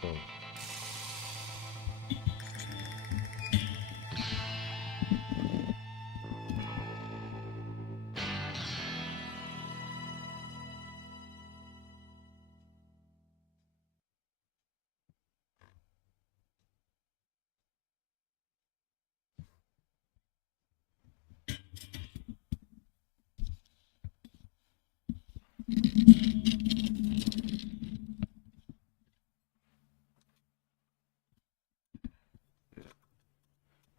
So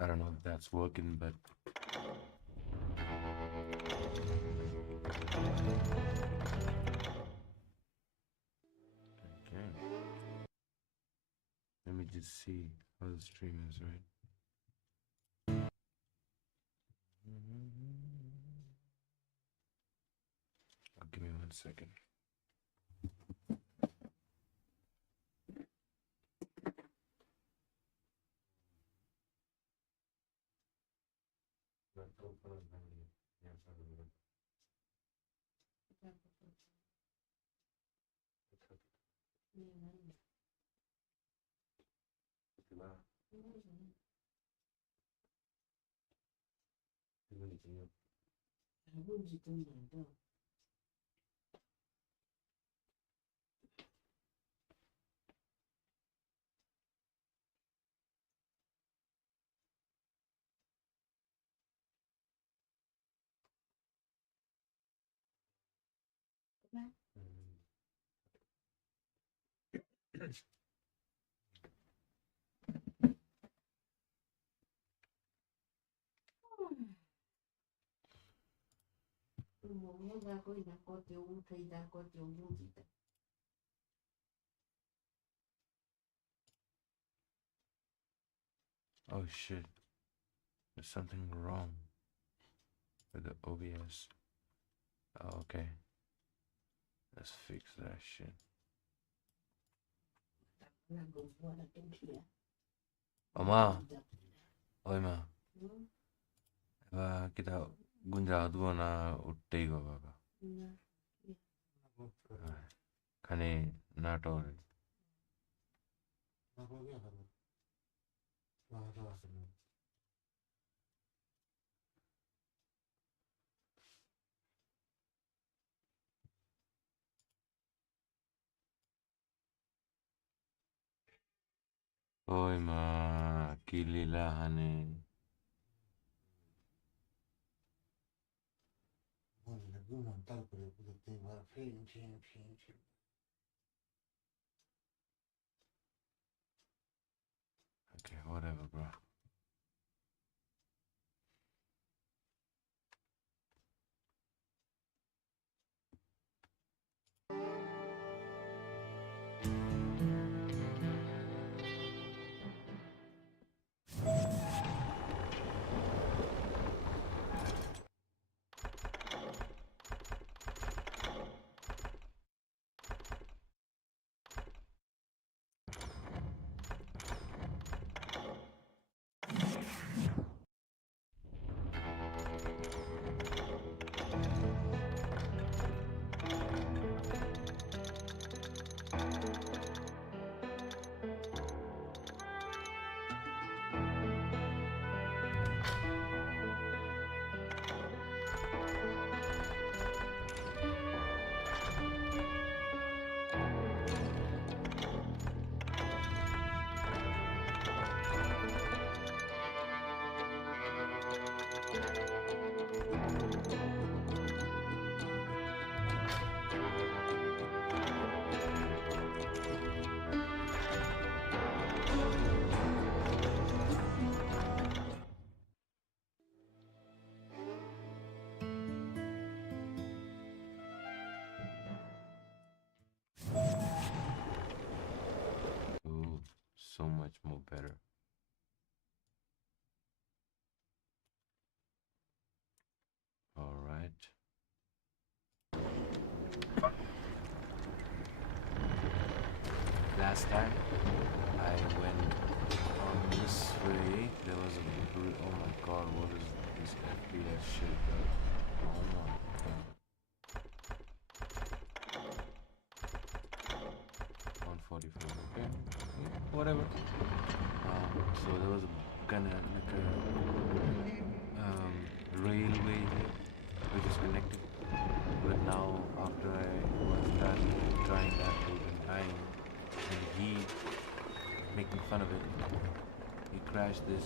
I don't know if that's working, but okay. Let me just see how the stream is, right? Oh, give me 1 second. Oh shit, there's something wrong with the OBS. Oh, okay, let's fix that shit. Oma, oi ma. Kita gunja dua na utte go baba. Kane nato. Oi ma, kilila hane. Okay, whatever, bro. Ooh, so much more better. All right. Last time I went on this way, there was a oh my god, what is this FPS shit, bro? Oh my god. 144, okay. was kind of like a railway here, which is connected. But now, after I was done trying that route and dying, and he making fun of it, he crashed this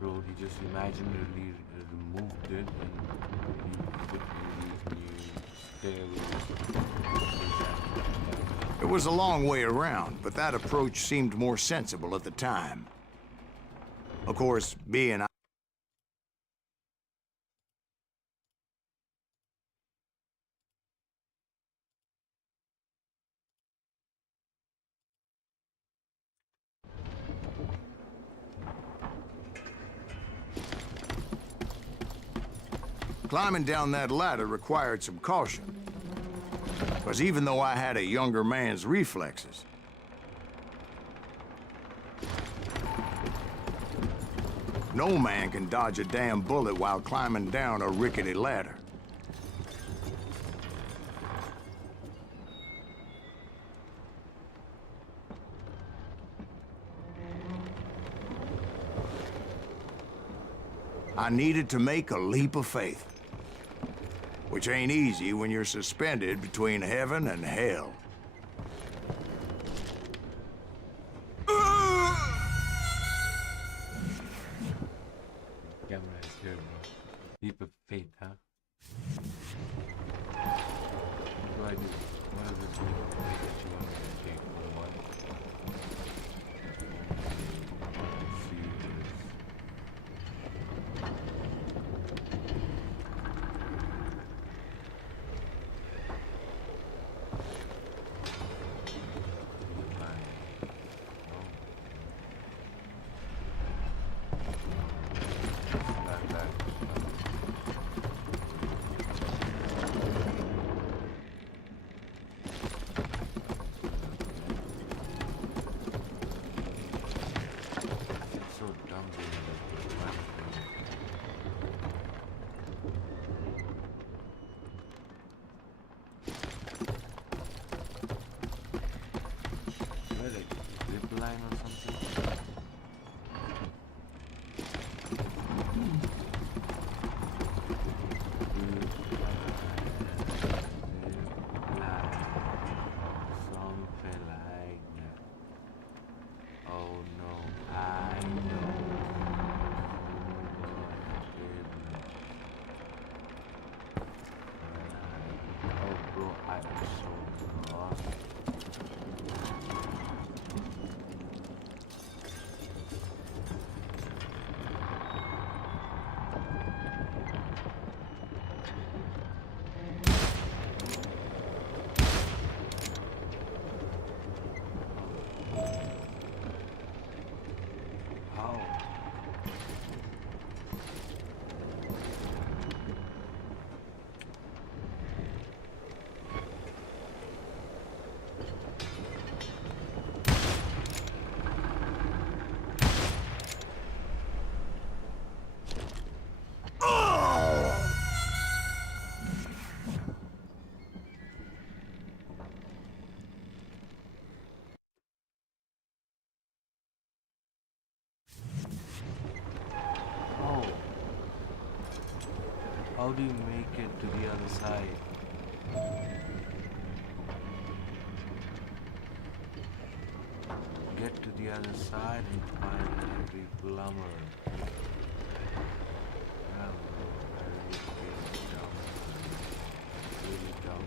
road. He just imaginarily removed it and he put in these new stairways. It was a long way around, but that approach seemed more sensible at the time. Of course, being climbing down that ladder required some caution. Because even though I had a younger man's reflexes, no man can dodge a damn bullet while climbing down a rickety ladder. I needed to make a leap of faith, which ain't easy when you're suspended between heaven and hell. Camera is here, bro. Leap of faith, huh? What do I do? What is this leap of faith that you want me to take? What? Let's see this. How do you make it to the other side? Get to the other side and find every plumber. Oh, I really feel dumb. Really dumb.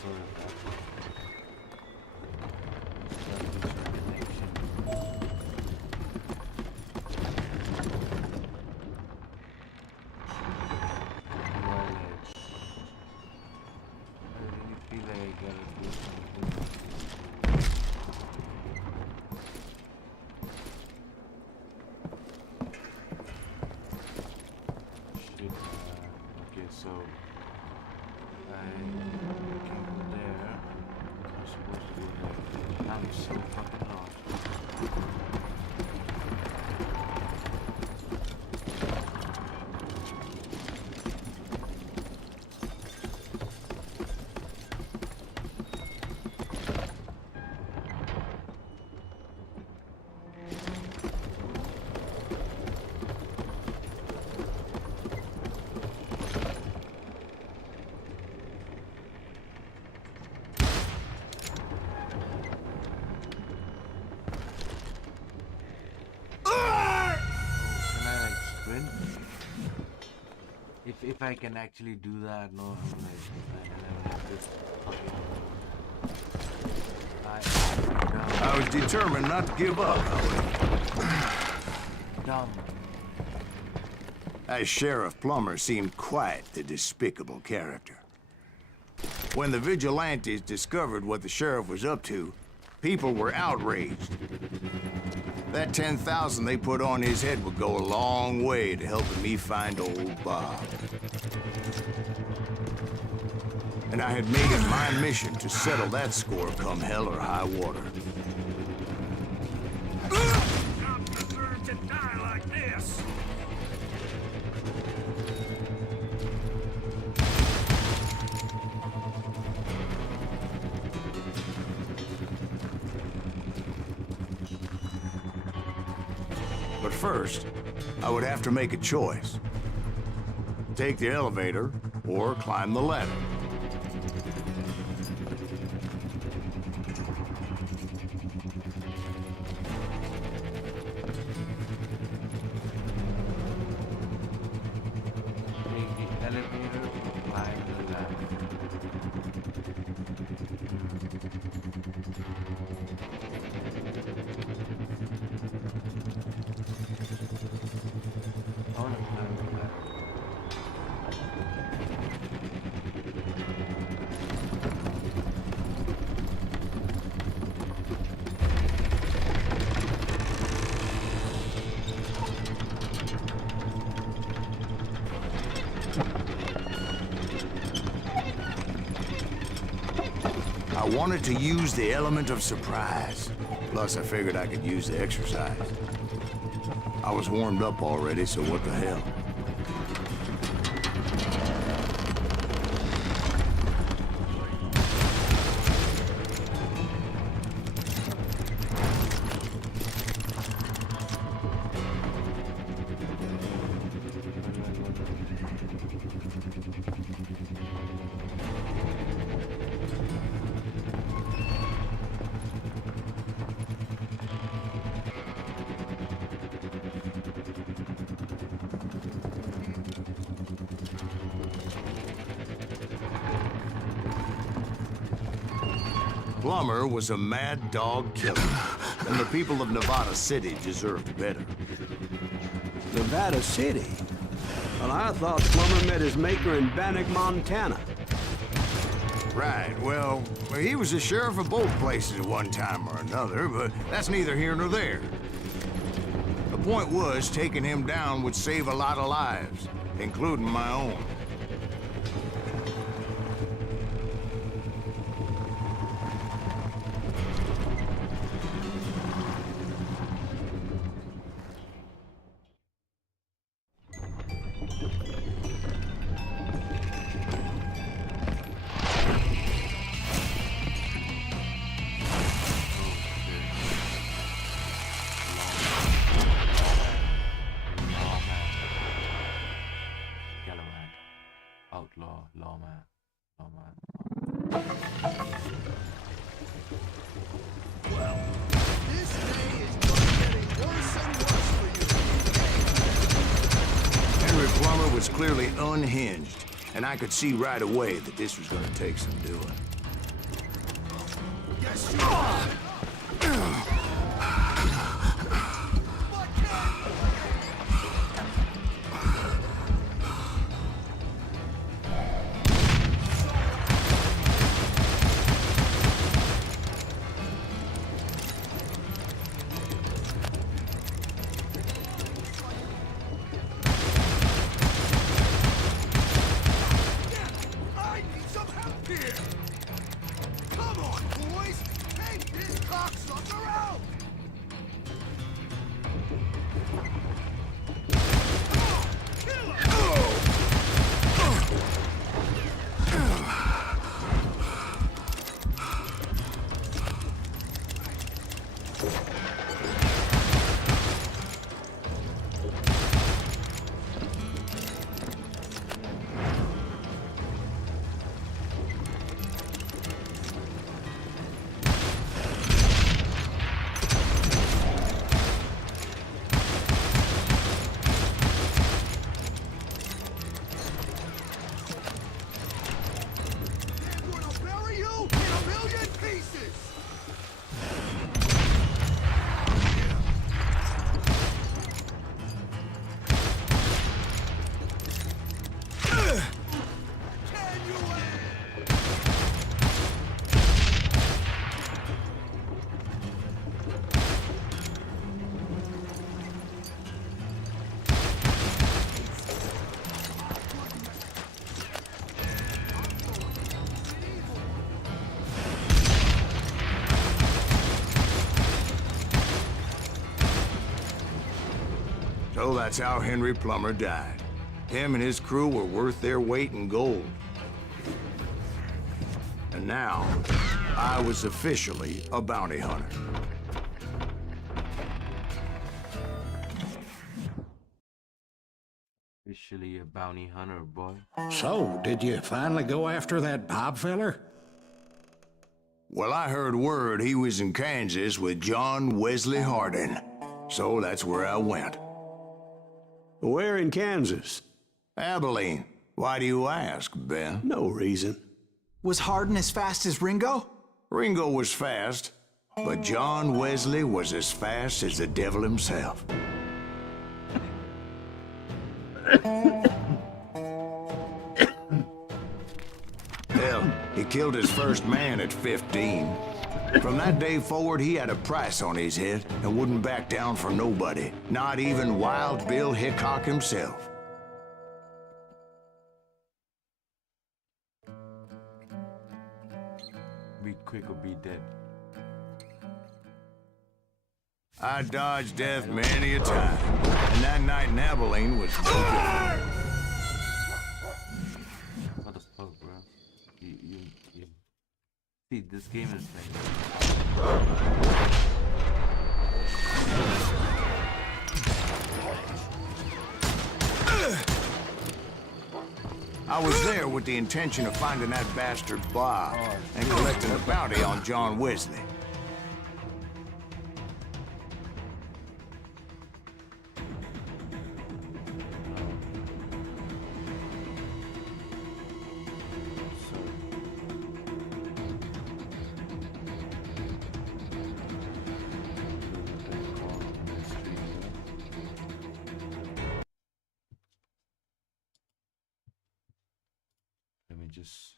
so is that. Establish a connection. Juarez. I really feel like I gotta do something. Shit, okay, so I came to there. I'm supposed to go there. I'm so fucking lost. Can I like sprint? If I can actually do that, no, I'm like this fucking. I was determined not to give up, however. Dumb. As Sheriff Plummer seemed quite the despicable character. When the vigilantes discovered what the sheriff was up to, people were outraged. That 10,000 they put on his head would go a long way to helping me find old Bob. And I had made it my mission to settle that score come hell or high water. I deserve to die like this. But first, I would have to make a choice. Take the elevator or climb the ladder. Take the elevator or climb the ladder. I wanna climb the ladder. I wanted to use the element of surprise. Plus, I figured I could use the exercise. I was warmed up already, so what the hell? Plummer was a mad dog killer, and the people of Nevada City deserved better. Nevada City? Well, I thought Plummer met his maker in Bannock, Montana. Right, well, he was the sheriff of both places at one time or another, but that's neither here nor there. The point was, taking him down would save a lot of lives, including my own. Outlaw, lawman, lawman. This day is just getting worse and worse for you. Henry Plummer was clearly unhinged, and I could see right away that this was going to take some doing. Yes, you are. I need some help here. Come on, boys. Take this cocksucker out. Kill him. They're gonna bury you in a million pieces. Can you So that's how Henry Plummer died. Him and his crew were worth their weight in gold. And now, I was officially a bounty hunter. Officially a bounty hunter, boy. So, did you finally go after that Bob feller? Well, I heard word he was in Kansas with John Wesley Hardin. So that's where I went. Where in Kansas? Abilene. Why do you ask, Ben? No reason. Was Hardin as fast as Ringo? Ringo was fast, but John Wesley was as fast as the devil himself. Hell, he killed his first man at 15. From that day forward, he had a price on his head and wouldn't back down for nobody, not even Wild Bill Hickok himself. Be quick or be dead. I dodged death many a time, and that night in Abilene was no different. What the fuck, bro? You. See, this game is like. I was there with the intention of finding that bastard Bob and collecting a bounty on John Wesley. Let me just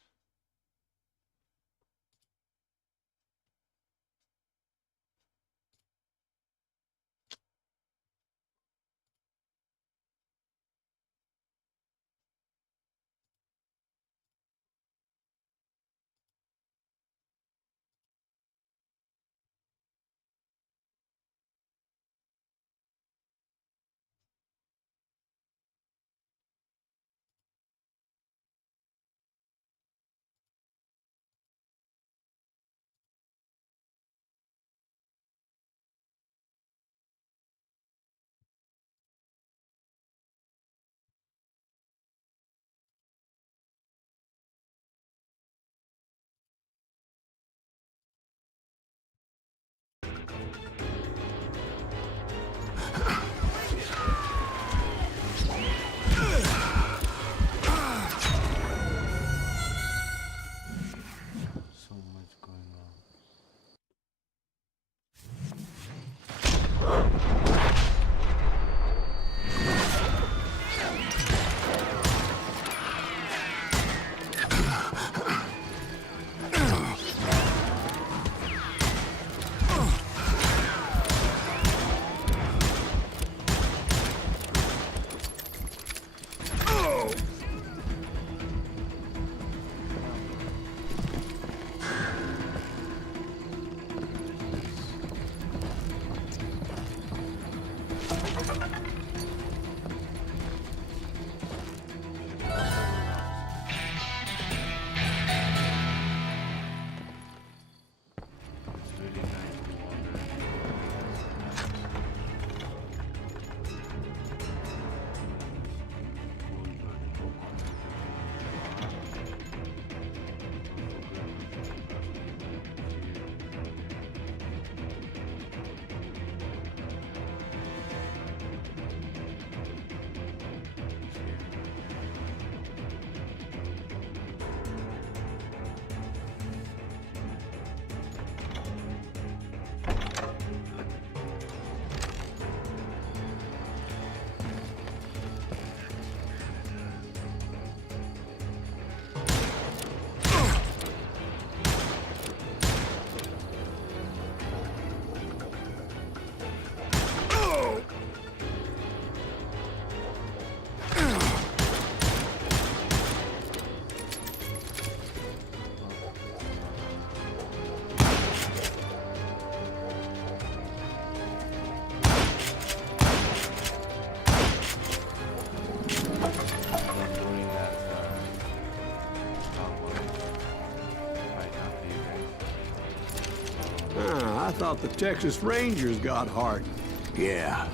I thought the Texas Rangers got hardened. Yeah,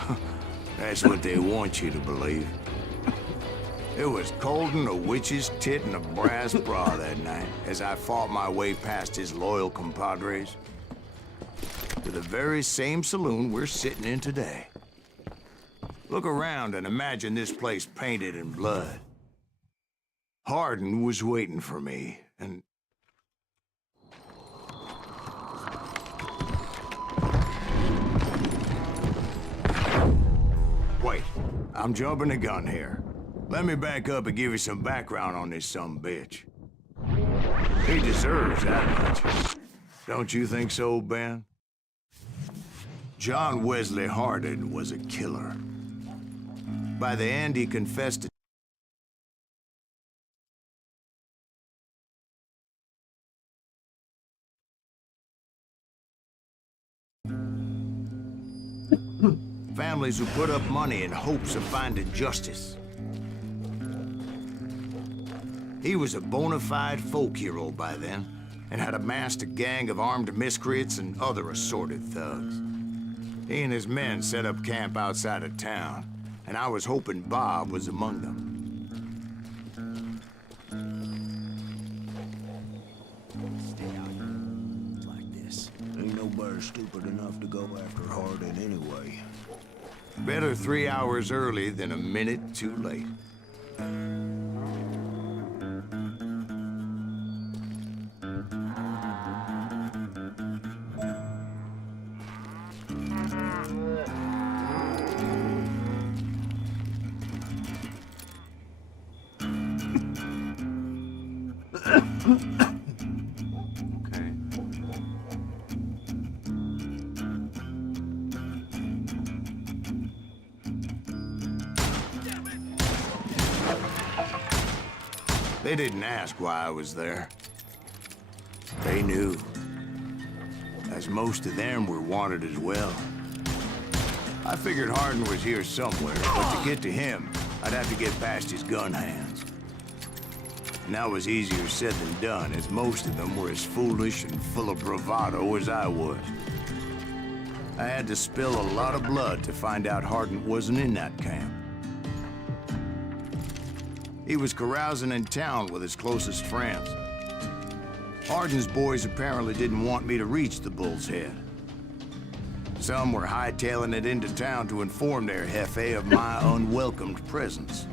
that's what they want you to believe. It was cold and a witch's tit and a brass bra that night as I fought my way past his loyal compadres to the very same saloon we're sitting in today. Look around and imagine this place painted in blood. Hardin was waiting for me, and... Wait, I'm jumping the gun here. Let me back up and give you some background on this sumbitch. He deserves that much. Don't you think so, Ben? John Wesley Hardin was a killer. By the end, he confessed to families who put up money in hopes of finding justice. He was a bona fide folk hero by then, and had amassed a gang of armed miscreants and other assorted thugs. He and his men set up camp outside of town, and I was hoping Bob was among them. Stay out here like this. Ain't nobody stupid enough to go after Hardin anyway. Better 3 hours early than a minute too late. Okay. They didn't ask why I was there. They knew. As most of them were wanted as well. I figured Hardin was here somewhere, but to get to him, I'd have to get past his gun hands. And that was easier said than done, as most of them were as foolish and full of bravado as I was. I had to spill a lot of blood to find out Hardin wasn't in that camp. He was carousing in town with his closest friends. Hardin's boys apparently didn't want me to reach the Bull's Head. Some were hightailing it into town to inform their jefe of my unwelcomed presence.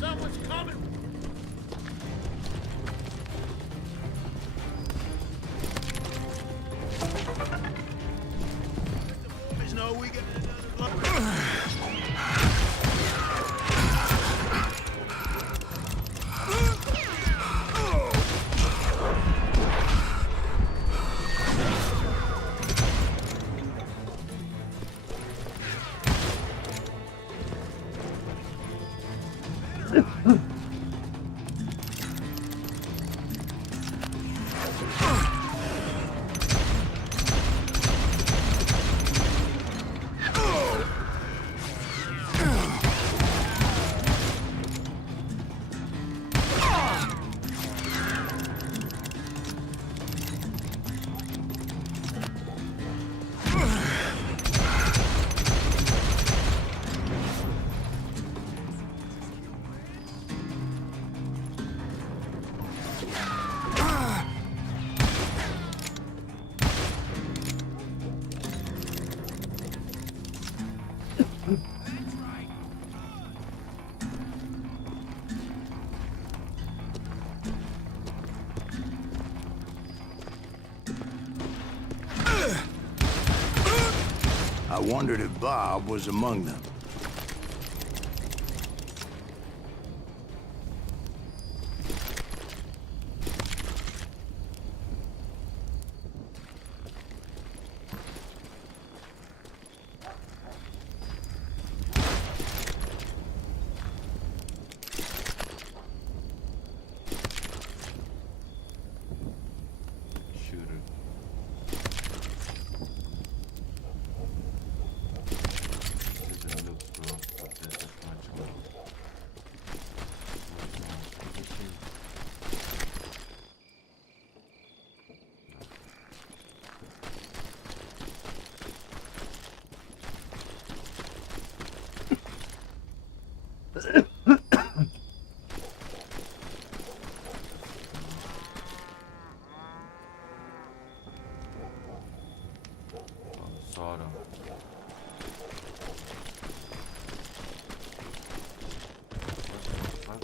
Someone's coming! The boys know we got another load. I wondered if Bob was among them. Shooter. Sort of. What the fuck?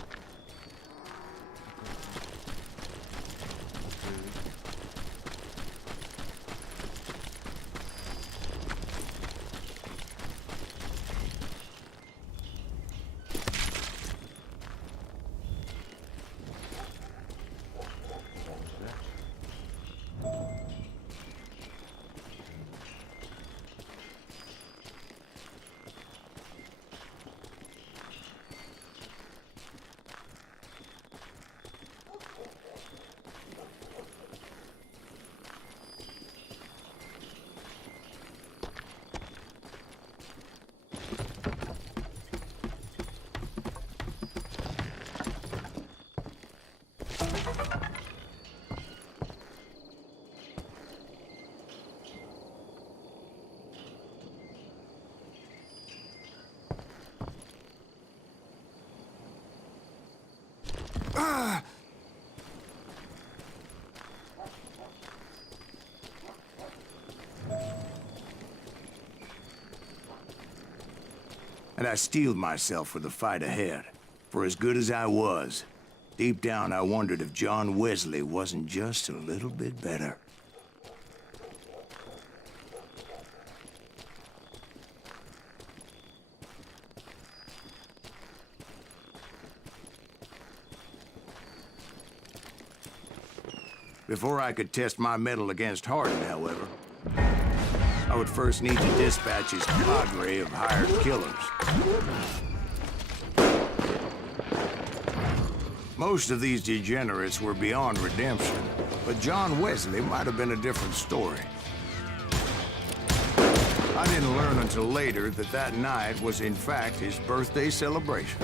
And I steeled myself for the fight ahead. For as good as I was, deep down I wondered if John Wesley wasn't just a little bit better. Before I could test my mettle against Hardin, however, I would first need to dispatch his cadre of hired killers. Most of these degenerates were beyond redemption, but John Wesley might have been a different story. I didn't learn until later that that night was in fact his birthday celebration.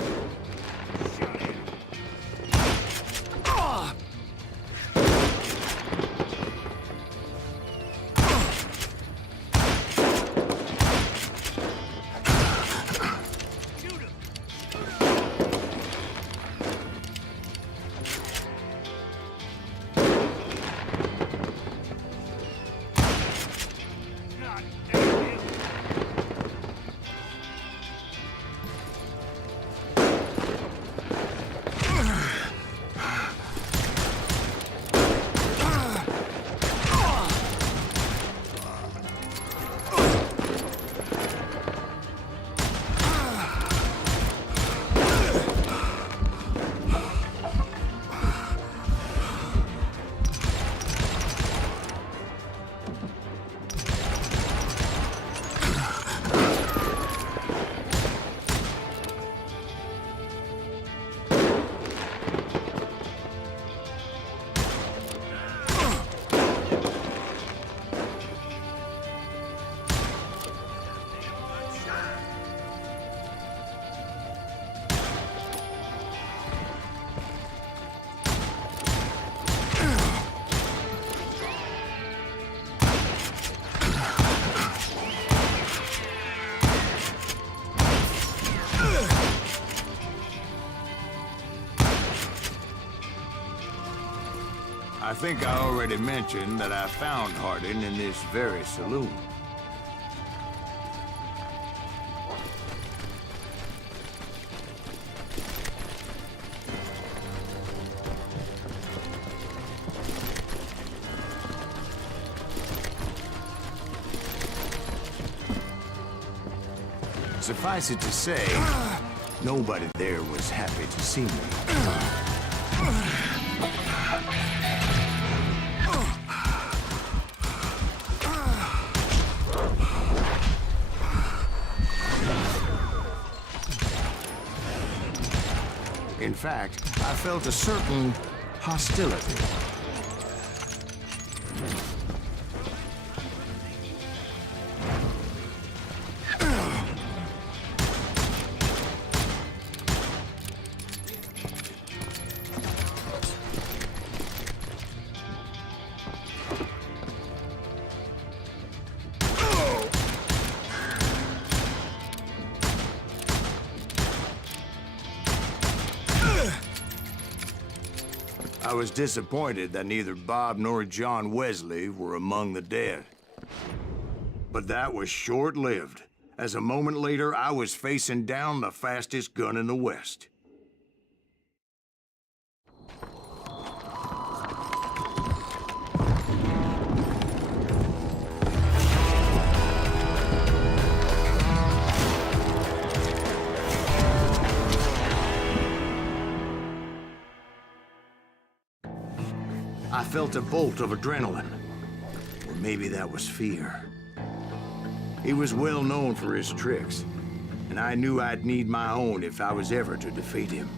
I think I already mentioned that I found Hardin in this very saloon. Suffice it to say, nobody there was happy to see me. In fact, I felt a certain hostility. I was disappointed that neither Bob nor John Wesley were among the dead. But that was short-lived, as a moment later I was facing down the fastest gun in the West. I felt a bolt of adrenaline. Or maybe that was fear. He was well known for his tricks, and I knew I'd need my own if I was ever to defeat him.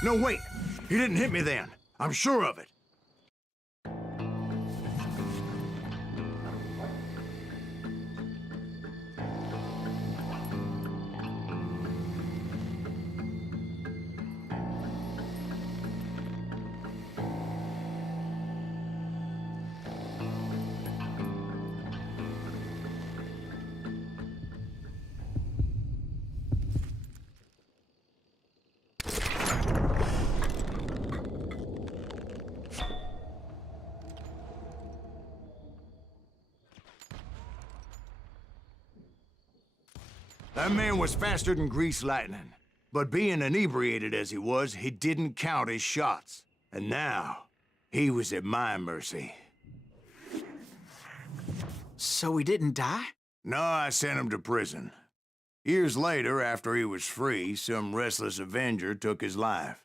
No, wait! He didn't hit me then. I'm sure of it. That man was faster than greased lightning. But being inebriated as he was, he didn't count his shots. And now, he was at my mercy. So he didn't die? No, I sent him to prison. Years later, after he was free, some restless Avenger took his life.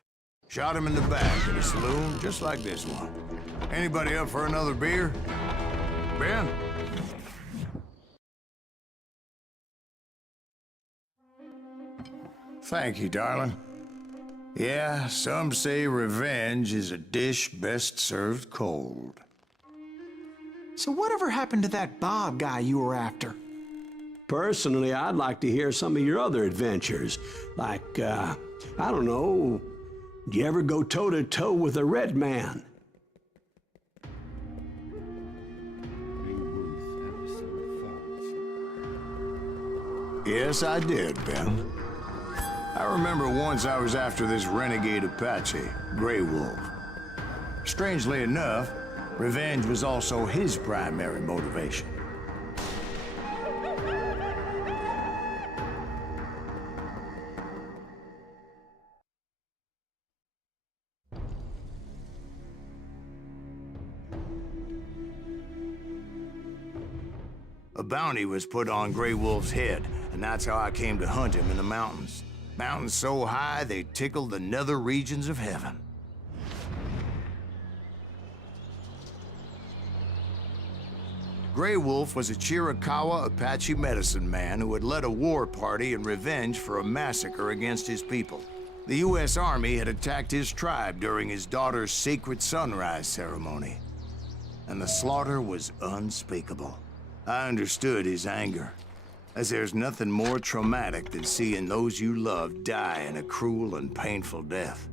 Shot him in the back at a saloon, just like this one. Anybody up for another beer? Ben? Thank you, darling. Yeah, some say revenge is a dish best served cold. So whatever happened to that Bob guy you were after? Personally, I'd like to hear some of your other adventures. Like, I don't know, do you ever go toe-to-toe with a red man? Yes, I did, Ben. I remember once I was after this renegade Apache, Grey Wolf. Strangely enough, revenge was also his primary motivation. A bounty was put on Grey Wolf's head, and that's how I came to hunt him in the mountains. Mountains so high they tickled the nether regions of heaven. Grey Wolf was a Chiricahua Apache medicine man who had led a war party in revenge for a massacre against his people. The U.S. Army had attacked his tribe during his daughter's sacred sunrise ceremony, and the slaughter was unspeakable. I understood his anger, as there's nothing more traumatic than seeing those you love die in a cruel and painful death.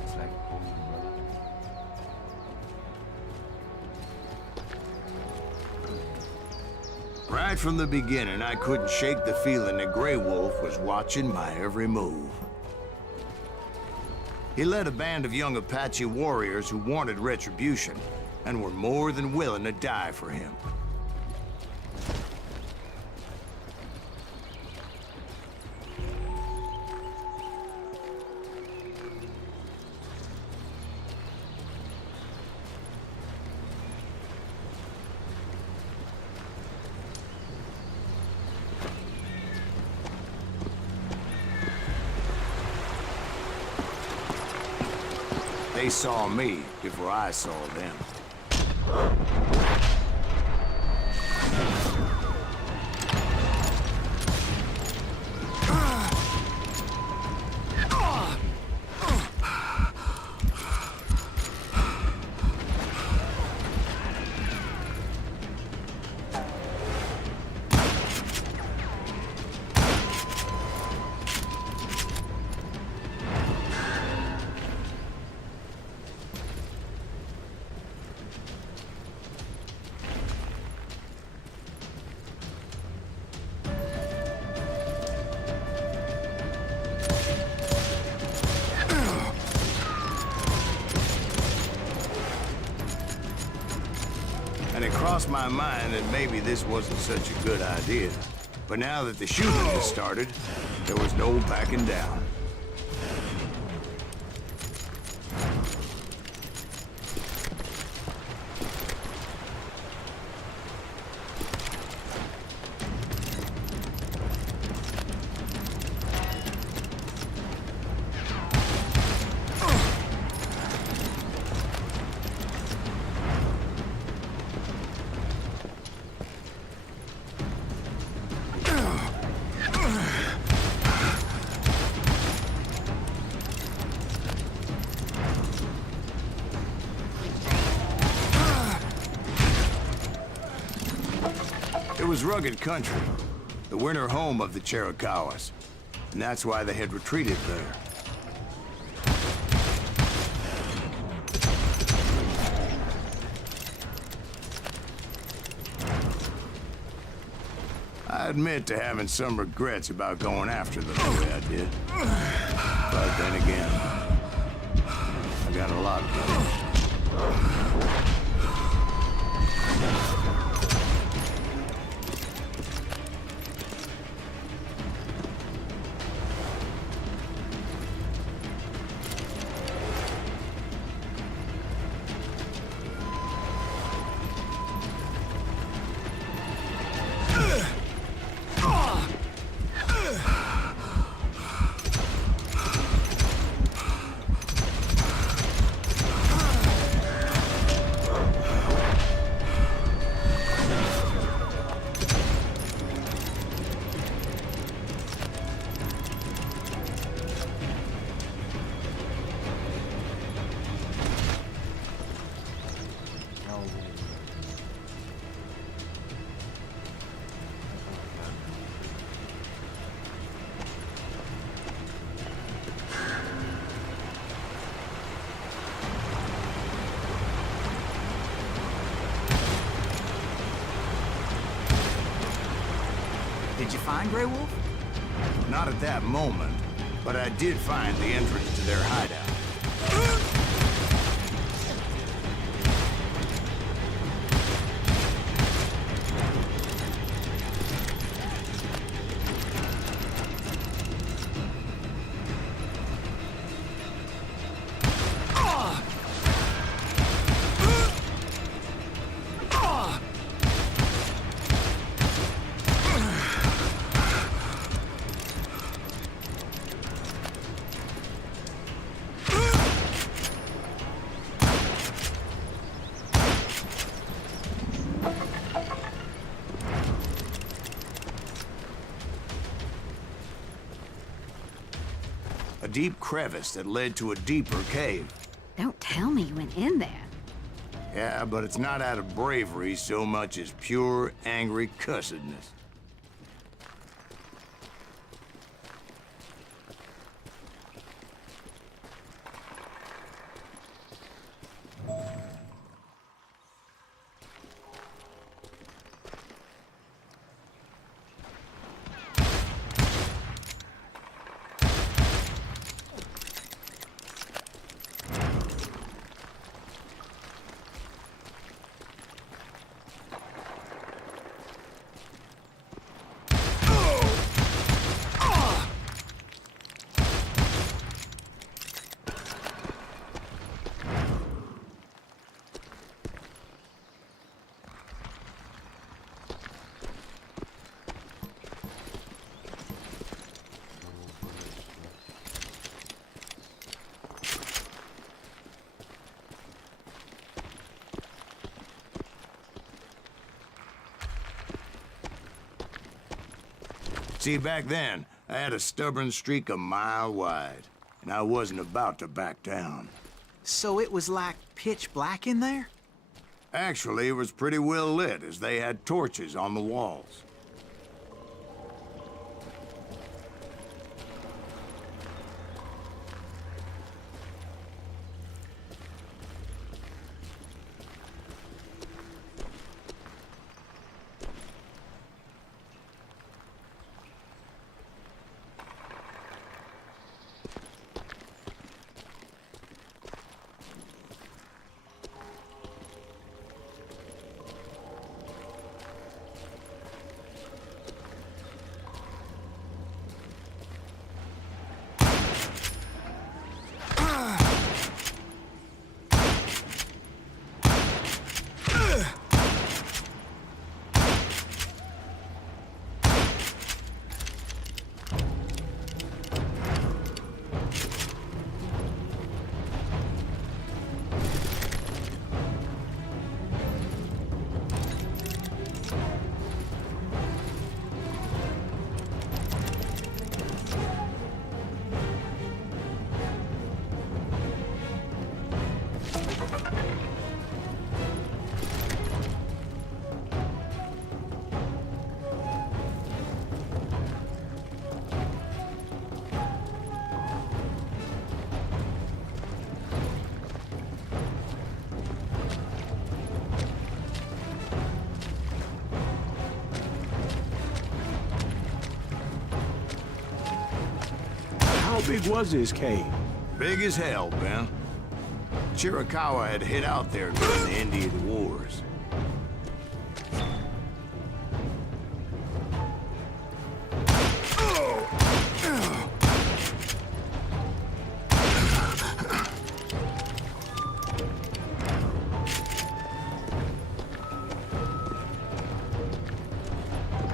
It's like home, brother. Right from the beginning, I couldn't shake the feeling that Grey Wolf was watching my every move. He led a band of young Apache warriors who wanted retribution and were more than willing to die for him. They saw me before I saw them. And it crossed my mind that maybe this wasn't such a good idea. But now that the shooting had started, there was no backing down. It was rugged country, the winter home of the Chiricahuas, and that's why they had retreated there. I admit to having some regrets about going after them the way I did. But then again, I got a lot of them. Did you find Grey Wolf? Not at that moment, but I did find the entrance to their hideout. A deep crevice that led to a deeper cave. Don't tell me you went in there. Yeah, but it's not out of bravery so much as pure, angry cussedness. See, back then, I had a stubborn streak a mile wide, and I wasn't about to back down. So it was like pitch black in there? Actually, it was pretty well lit, as they had torches on the walls. How big was this cave? Big as hell, Ben. Chiricahua had hid out there during the Indian Wars.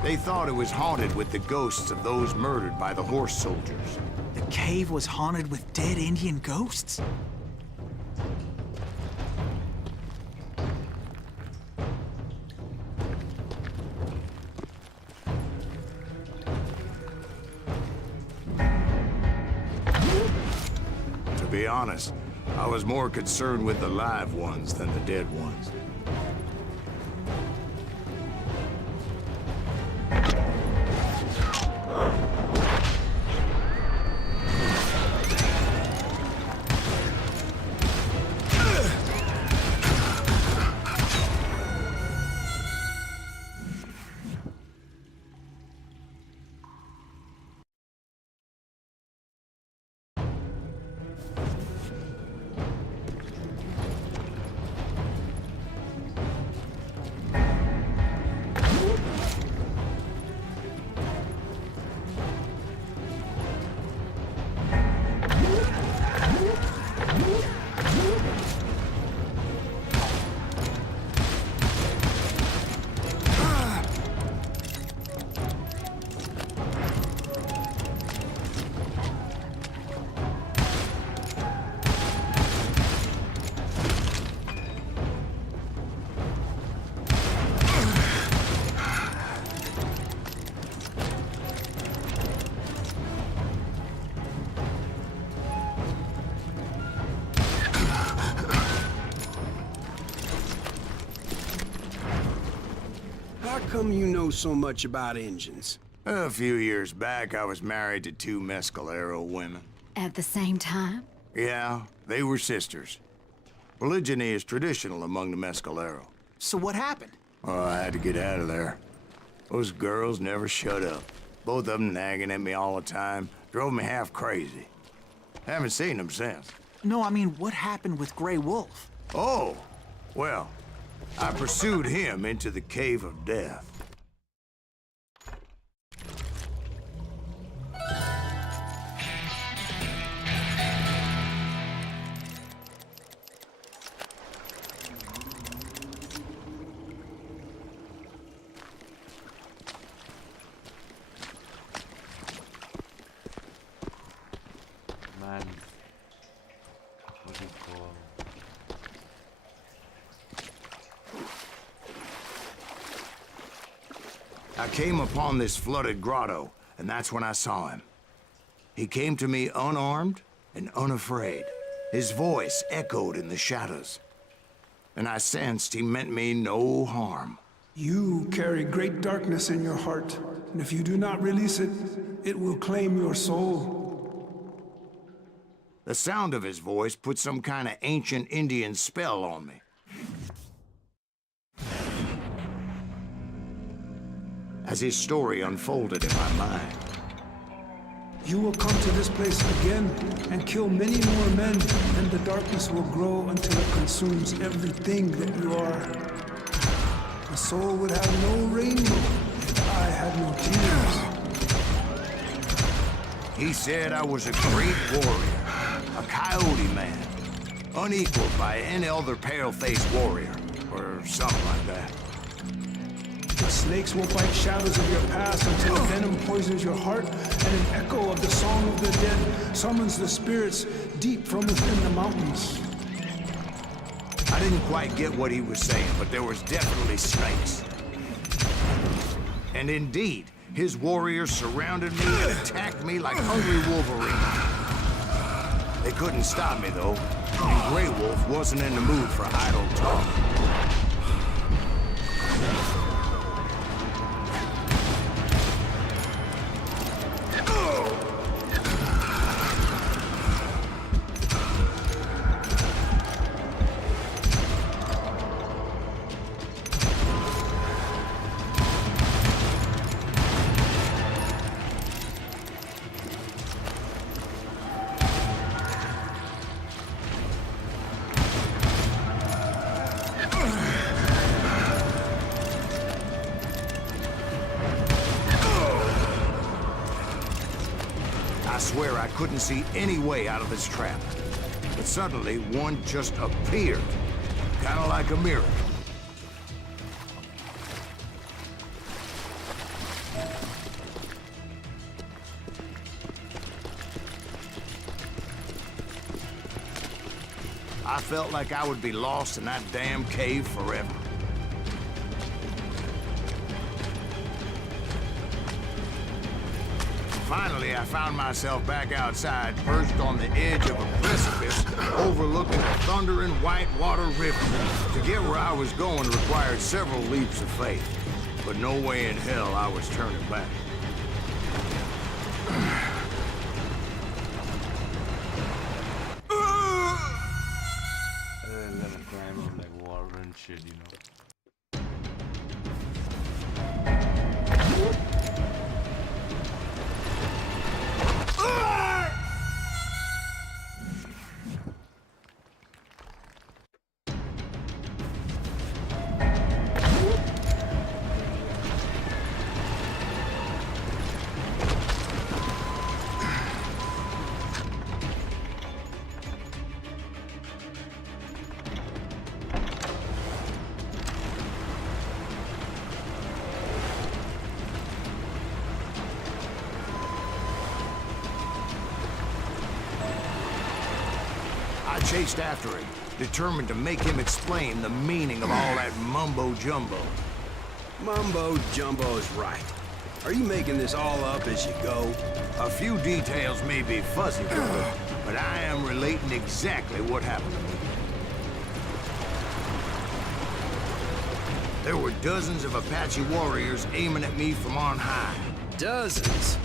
They thought it was haunted with the ghosts of those murdered by the horse soldiers. The cave was haunted with dead Indian ghosts? To be honest, I was more concerned with the live ones than the dead ones. How come you know so much about engines? A few years back, I was married to two Mescalero women. At the same time? Yeah, they were sisters. Polygyny is traditional among the Mescalero. So what happened? Oh, I had to get out of there. Those girls never shut up. Both of them nagging at me all the time. Drove me half crazy. Haven't seen them since. No, I mean, what happened with Grey Wolf? Oh, well, I pursued him into the Cave of Death. Man, what do you call? I came upon this flooded grotto and that's when I saw him. He came to me unarmed and unafraid. His voice echoed in the shadows, and I sensed he meant me no harm. You carry great darkness in your heart, and if you do not release it, it will claim your soul. The sound of his voice put some kind of ancient Indian spell on me. As his story unfolded in my mind, You will come to this place again and kill many more men, and the darkness will grow until it consumes everything that you are. The soul would have no rainbow if I had no tears. he said I was a great warrior, a coyote man, unequaled by any other pale-faced warrior, or something like that. The snakes will bite shadows of your past until venom poisons your heart, and an echo of the song of the dead summons the spirits deep from within the mountains. I didn't quite get what he was saying, but there was definitely snakes. And indeed, his warriors surrounded me and attacked me like hungry wolverines. They couldn't stop me, though, and Grey Wolf wasn't in the mood for idle talk. I swear I couldn't see any way out of this trap. But suddenly, one just appeared. Kind of like a miracle. I felt like I would be lost in that damn cave forever. Finally, I found myself back outside, perched on the edge of a precipice, overlooking a thundering whitewater river. To get where I was going required several leaps of faith, but no way in hell I was turning back. And then I climb up like water and shit, you know. I chased after him, determined to make him explain the meaning of all that mumbo-jumbo. Mumbo jumbo's right. Are you making this all up as you go? A few details may be fuzzy, but I am relating exactly what happened to me. There were dozens of Apache warriors aiming at me from on high. Dozens?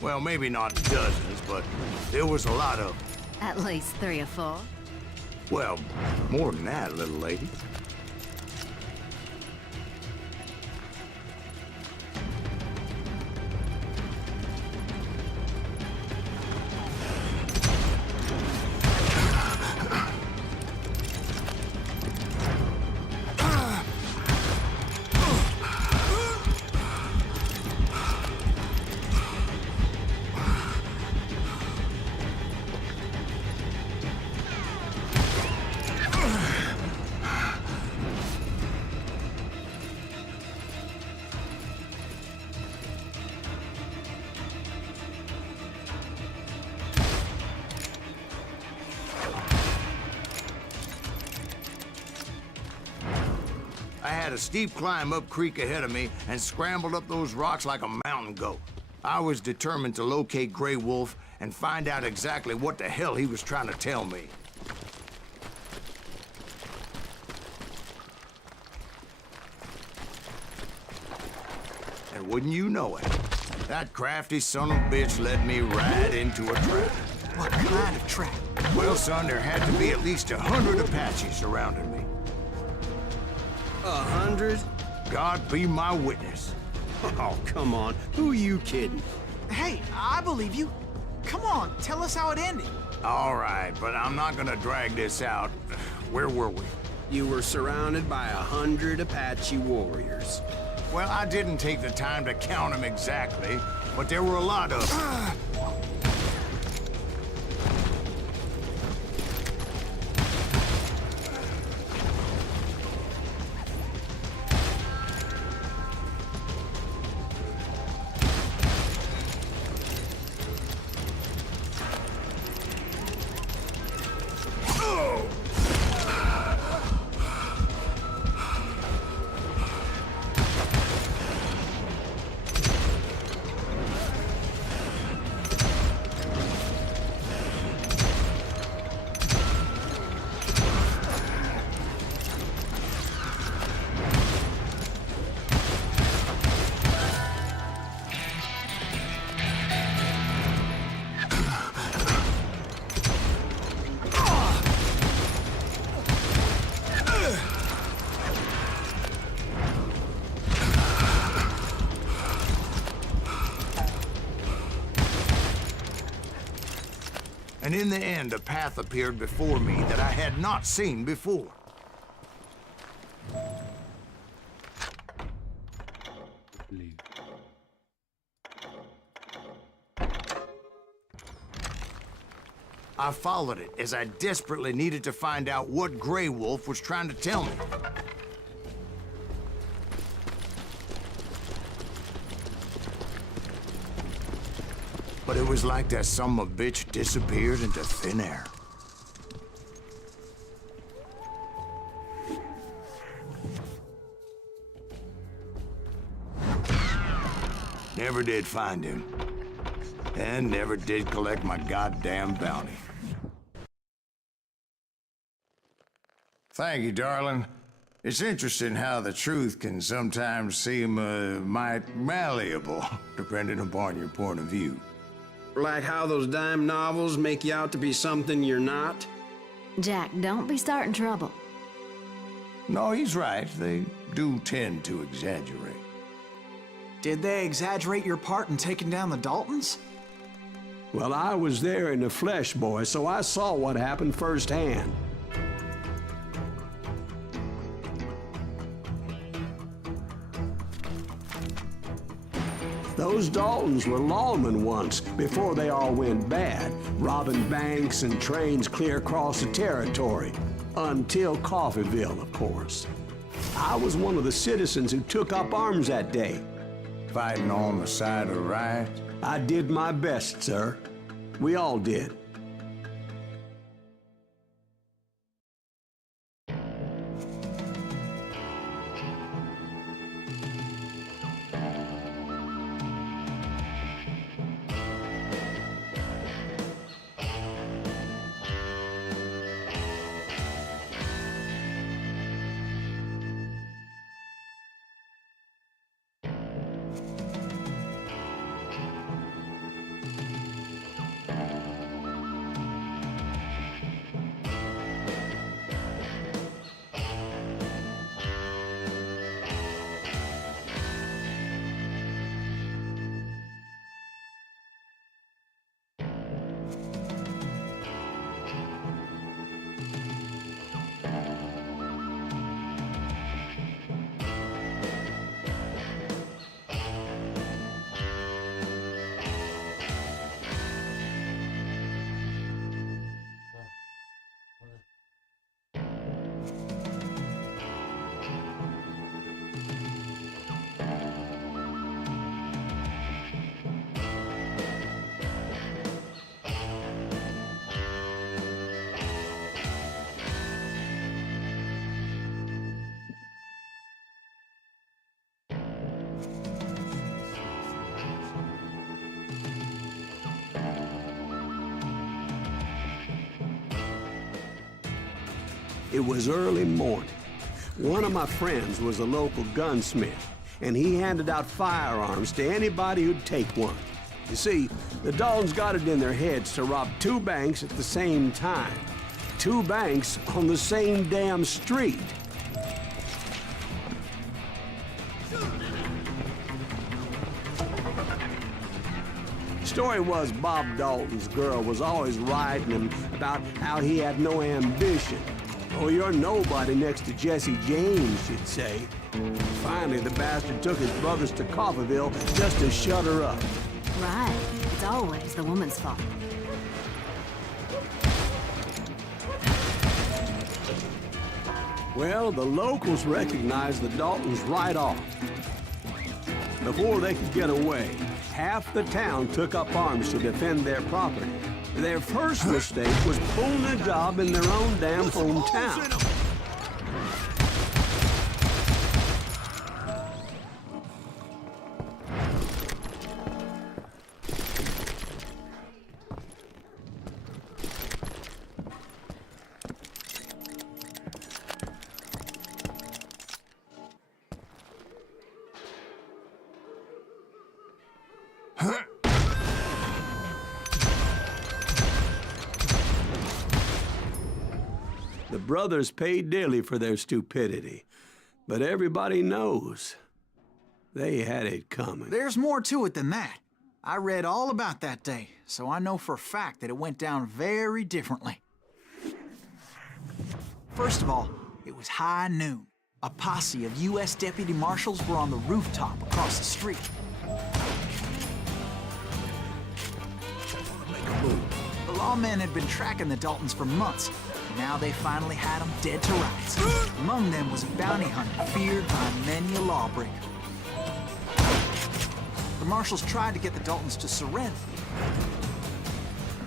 Well, maybe not dozens, but there was a lot of them. At least 3 or 4. Well, more than that, little lady. I had a steep climb up creek ahead of me and scrambled up those rocks like a mountain goat. I was determined to locate Grey Wolf and find out exactly what the hell he was trying to tell me. And wouldn't you know it, that crafty son of a bitch led me right into a trap. What kind of trap? Well, son, there had to be at least 100 Apaches surrounding me. 100? God be my witness. Oh, come on. Who are you kidding? Hey, I believe you. Come on, tell us how it ended. All right, but I'm not gonna drag this out. Where were we? You were surrounded by 100 Apache warriors. Well, I didn't take the time to count them exactly, but there were a lot of them. And in the end, a path appeared before me that I had not seen before. Leave. I followed it as I desperately needed to find out what Grey Wolf was trying to tell me. But it was like that son of a bitch disappeared into thin air. Never did find him. And never did collect my goddamn bounty. Thank you, darling. It's interesting how the truth can sometimes seem, might malleable, depending upon your point of view. Like how those dime novels make you out to be something you're not? Jack, don't be starting trouble. No, he's right. They do tend to exaggerate. Did they exaggerate your part in taking down the Daltons? Well, I was there in the flesh, boy, so I saw what happened firsthand. Those Daltons were lawmen once, before they all went bad, robbing banks and trains clear across the territory. Until Coffeeville, of course. I was one of the citizens who took up arms that day. Fighting on the side of right? I did my best, sir. We all did. It was early morning. One of my friends was a local gunsmith, and he handed out firearms to anybody who'd take one. You see, the Daltons got it in their heads to rob 2 banks at the same time. 2 banks on the same damn street. Story was Bob Dalton's girl was always riding him about how he had no ambition. Oh, you're nobody next to Jesse James, she'd say. Finally, the bastard took his brothers to Coffeyville just to shut her up. Right. It's always the woman's fault. Well, the locals recognized the Daltons right off. Before they could get away, half the town took up arms to defend their property. Their first mistake was pulling a job in their own damn hometown. The brothers paid dearly for their stupidity, but everybody knows they had it coming. There's more to it than that. I read all about that day, so I know for a fact that it went down very differently. First of all, it was high noon. A posse of U.S. deputy marshals were on the rooftop across the street. The lawmen had been tracking the Daltons for months. Now they finally had them dead to rights. Among them was a bounty hunter feared by many a lawbreaker. The marshals tried to get the Daltons to surrender.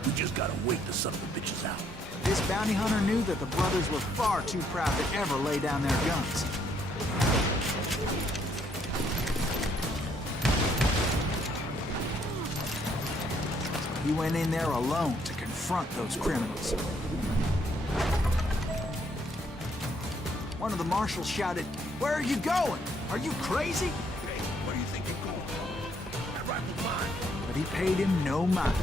We just gotta wait the son of the bitches out. This bounty hunter knew that the brothers were far too proud to ever lay down their guns. He went in there alone to confront those criminals. One of the marshals shouted, "Where are you going? Are you crazy?" Hey, where do you think you're going? That rifle's mine. But he paid him no mind.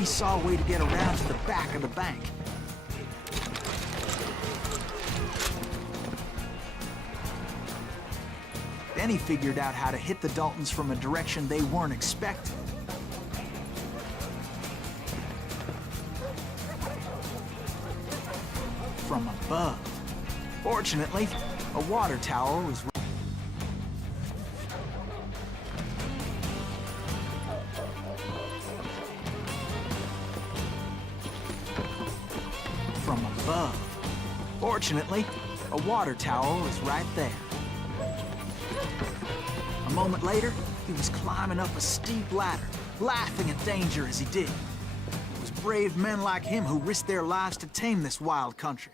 He saw a way to get around to the back of the bank. Then he figured out how to hit the Daltons from a direction they weren't expecting. From above. Fortunately, a water tower was from above. Fortunately, a water tower was right there. A moment later, he was climbing up a steep ladder, laughing at danger as he did. It was brave men like him who risked their lives to tame this wild country.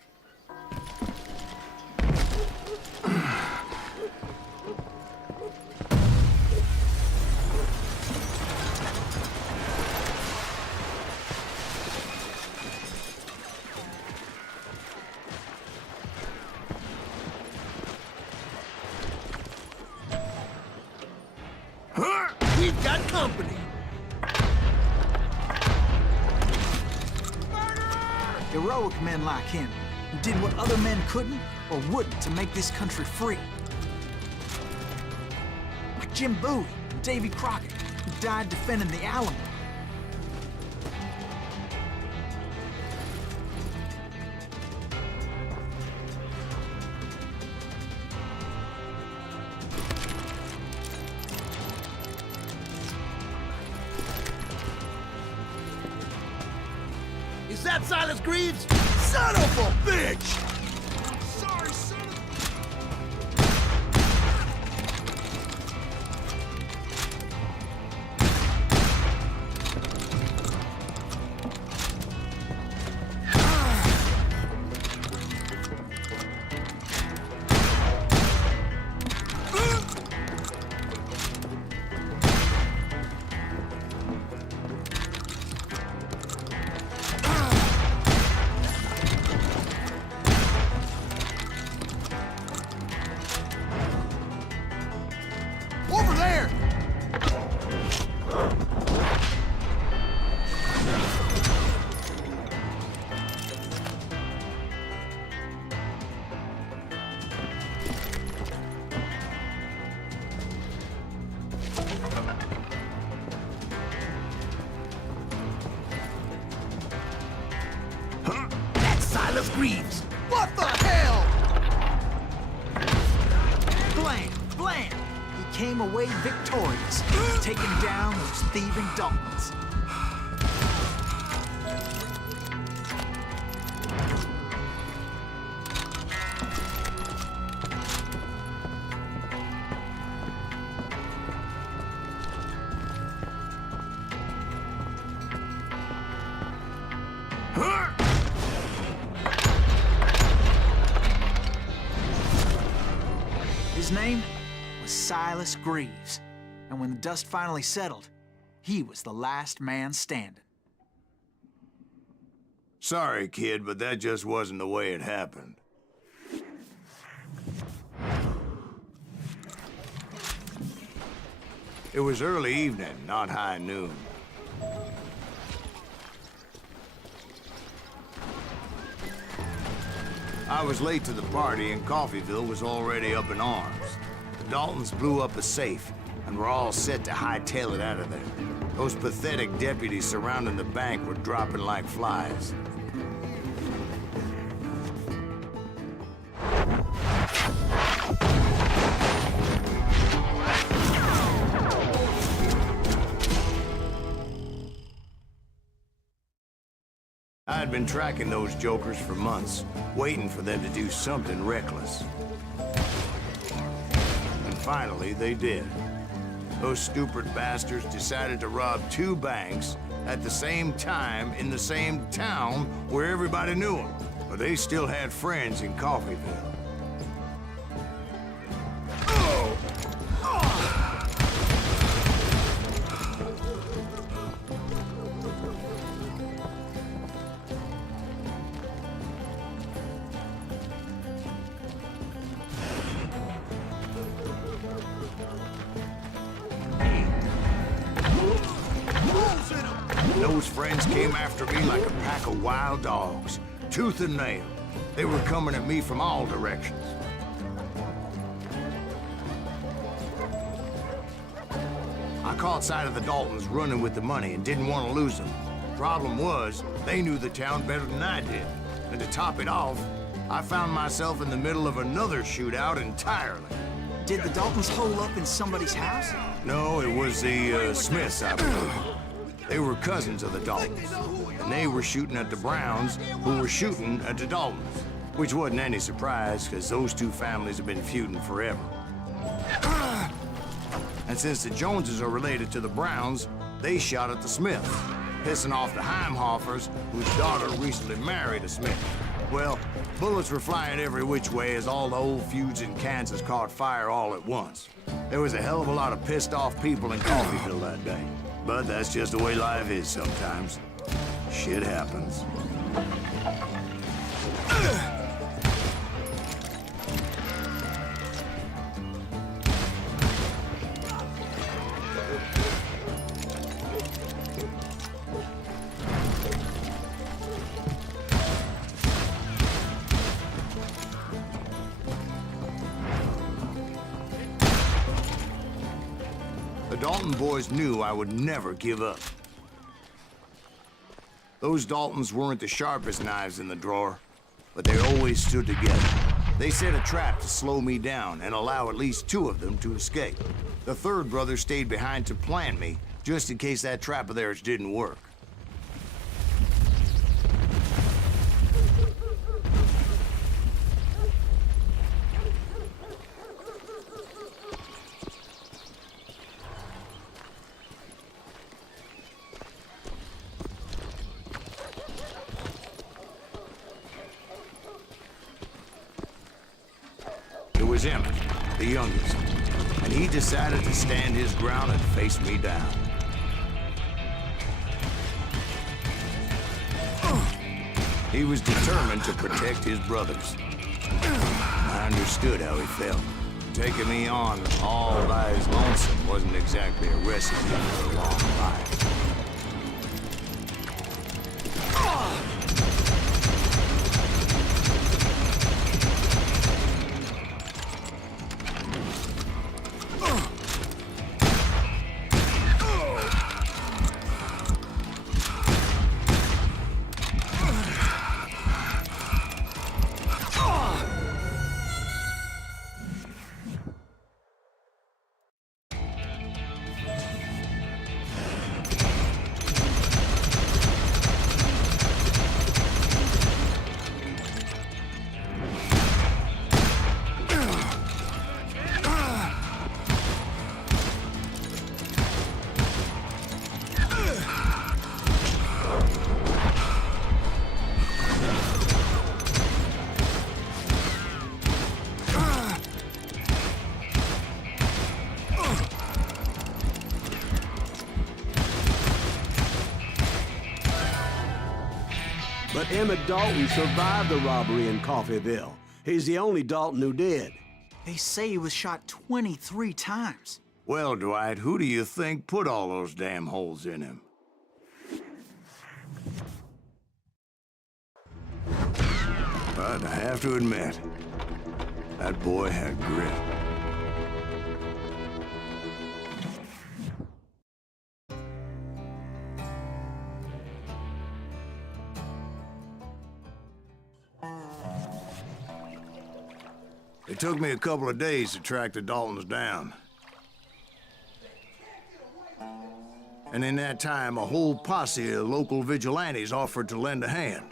We've got company. Heroic men like him, who did what other men couldn't or wouldn't to make this country free. Like Jim Bowie and Davy Crockett, who died defending the Alamo. Is that Silas Greaves? Son of a bitch! Sorry, son of Greaves! What the hell? Blam! Blam! He came away victorious, taking down those thieving Daltons. His name was Silas Greaves, and when the dust finally settled, he was the last man standing. Sorry, kid, but that just wasn't the way it happened. It was early evening, not high noon. I was late to the party, and Coffeyville was already up in arms. The Daltons blew up a safe, and were all set to hightail it out of there. Those pathetic deputies surrounding the bank were dropping like flies. I had been tracking those jokers for months, waiting for them to do something reckless. And finally, they did. Those stupid bastards decided to rob 2 banks at the same time in the same town where everybody knew them. But they still had friends in Coffeyville. Those friends came after me like a pack of wild dogs, tooth and nail. They were coming at me from all directions. I caught sight of the Daltons running with the money and didn't want to lose them. Problem was, they knew the town better than I did. And to top it off, I found myself in the middle of another shootout entirely. Did the Daltons hole up in somebody's house? No, it was the Smiths, I believe. They were cousins of the Daltons, and they were shooting at the Browns, who were shooting at the Daltons, which wasn't any surprise, because those 2 families have been feuding forever. And since the Joneses are related to the Browns, they shot at the Smiths, pissing off the Heimhoffers, whose daughter recently married a Smith. Well, bullets were flying every which way as all the old feuds in Kansas caught fire all at once. There was a hell of a lot of pissed off people in Coffeyville that day. But that's just the way life is sometimes. Shit happens. The Dalton boys knew I would never give up. Those Daltons weren't the sharpest knives in the drawer, but they always stood together. They set a trap to slow me down and allow at least 2 of them to escape. The 3rd brother stayed behind to plant me, just in case that trap of theirs didn't work. It was Emmett, the youngest, and he decided to stand his ground and face me down. He was determined to protect his brothers. I understood how he felt. Taking me on all by his lonesome wasn't exactly a recipe for a long life. But Emmett Dalton survived the robbery in Coffeyville. He's the only Dalton who did. They say he was shot 23 times. Well, Dwight, who do you think put all those damn holes in him? But I have to admit, that boy had grit. It took me a couple of days to track the Daltons down. And in that time, a whole posse of local vigilantes offered to lend a hand.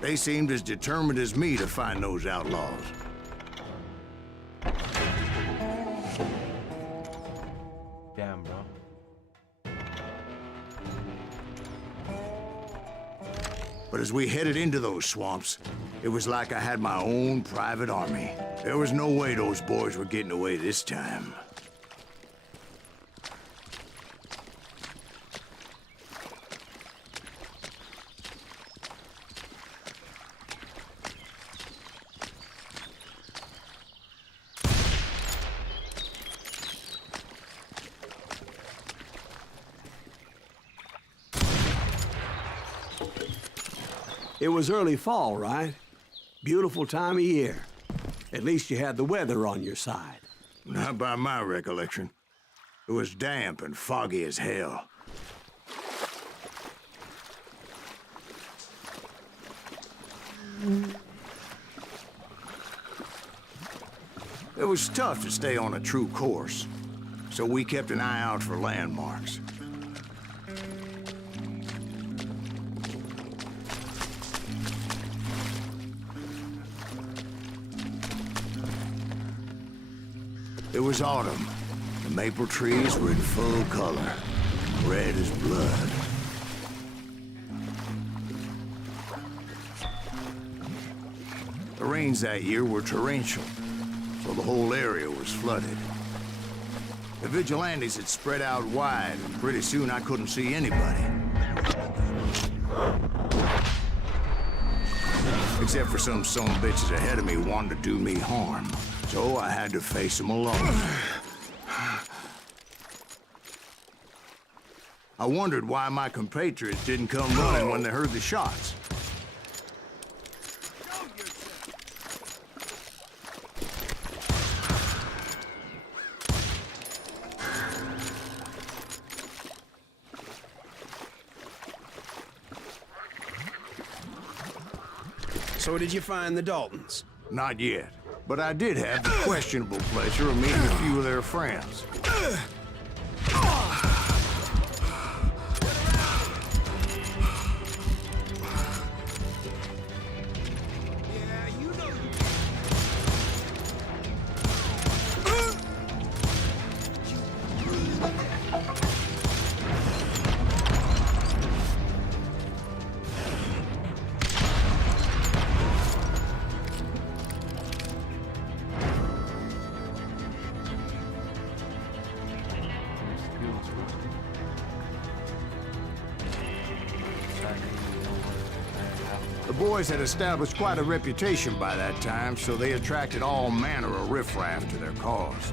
They seemed as determined as me to find those outlaws. Damn, bro. But as we headed into those swamps, it was like I had my own private army. There was no way those boys were getting away this time. It was early fall, right? Beautiful time of year. At least you had the weather on your side. Not by my recollection. It was damp and foggy as hell. It was tough to stay on a true course, so we kept an eye out for landmarks. It was autumn. The maple trees were in full color, red as blood. The rains that year were torrential, so the whole area was flooded. The vigilantes had spread out wide, and pretty soon I couldn't see anybody. Except for some son of bitches ahead of me wanting to do me harm. So I had to face them alone. I wondered why my compatriots didn't come running when they heard the shots. So did you find the Daltons? Not yet. But I did have the questionable pleasure of meeting a few of their friends. The boys had established quite a reputation by that time, so they attracted all manner of riffraff to their cause.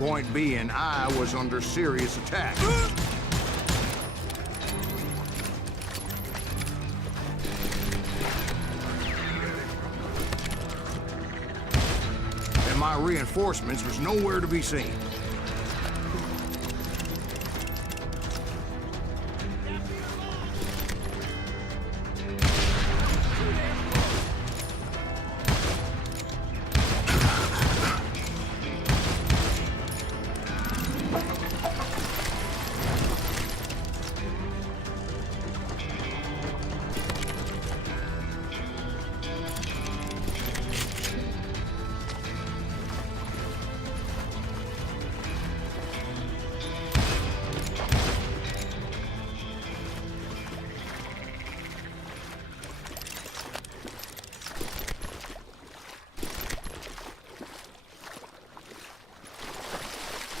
Point being, I was under serious attack. And my reinforcements was nowhere to be seen.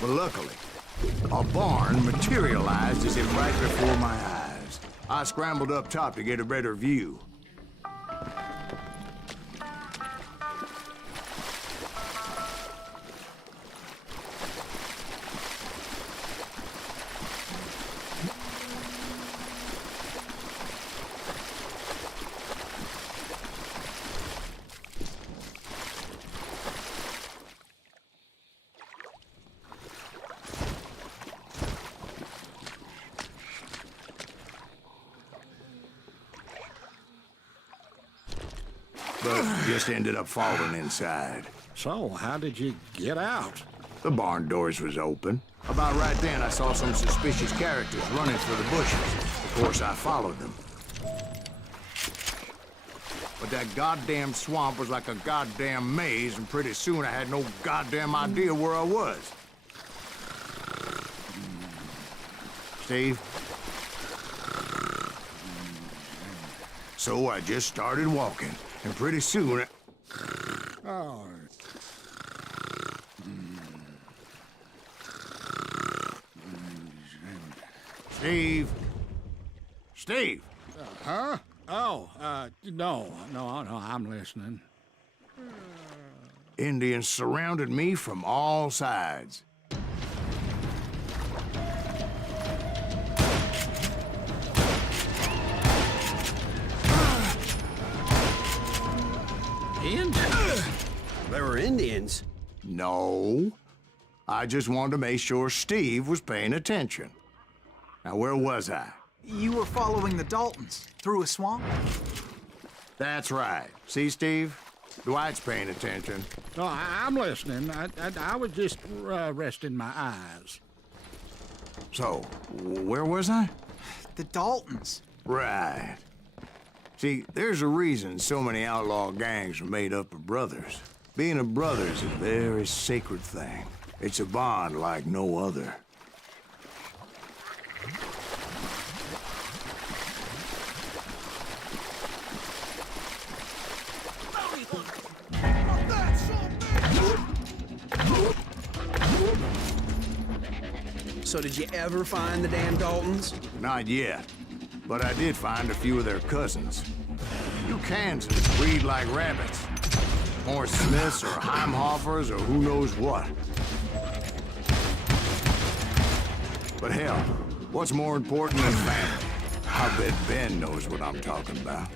But luckily, a barn materialized as if right before my eyes. I scrambled up top to get a better view. But just ended up falling inside. So, how did you get out? The barn doors was open. About right then, I saw some suspicious characters running through the bushes. Of course, I followed them. But that goddamn swamp was like a goddamn maze, and pretty soon I had no goddamn idea where I was. Steve? So I just started walking, and pretty soon... Oh. Steve? Steve? Huh? Oh, no, I'm listening. Indians surrounded me from all sides. Indians? They were Indians. No. I just wanted to make sure Steve was paying attention. Now, where was I? You were following the Daltons through a swamp? That's right. See, Steve? Dwight's paying attention. No, I'm listening. I was just resting my eyes. So, where was I? The Daltons. Right. See, there's a reason so many outlaw gangs are made up of brothers. Being a brother is a very sacred thing. It's a bond like no other. So did you ever find the damn Daltons? Not yet, but I did find a few of their cousins. You Kansans breed like rabbits. More Smiths or Heimhoffers or who knows what. But hell, what's more important than family? I bet Ben knows what I'm talking about.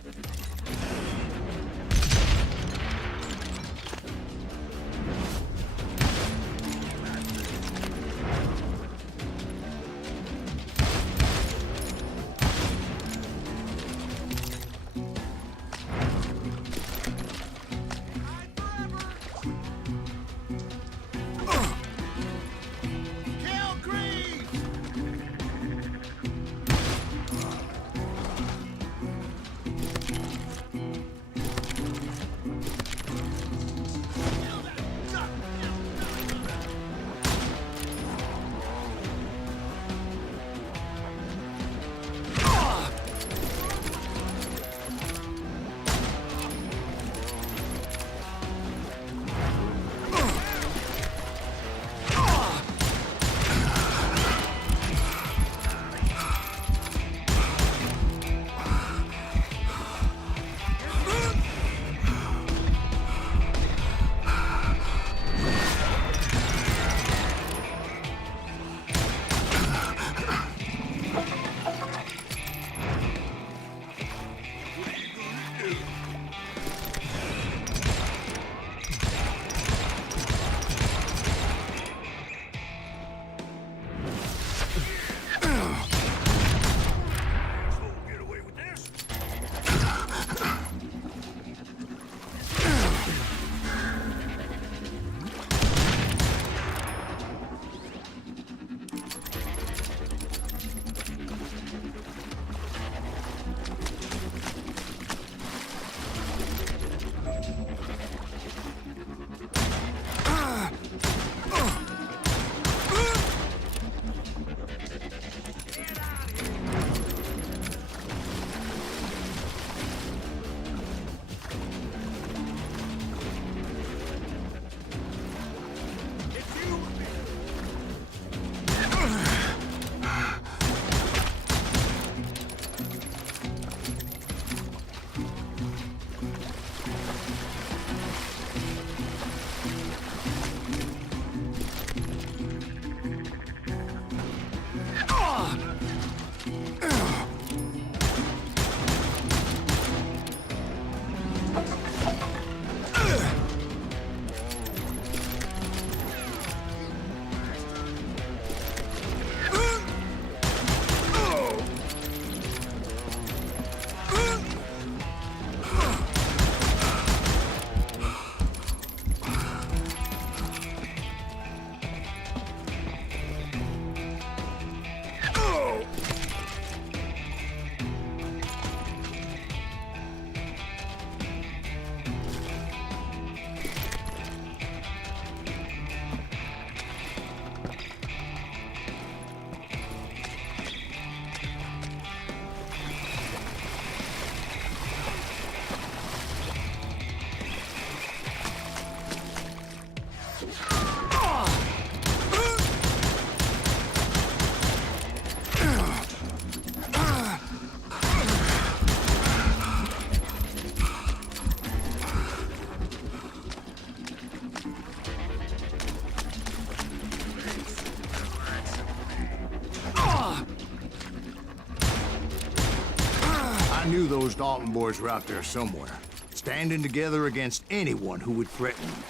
knew those Dalton boys were out there somewhere, standing together against anyone who would threaten them.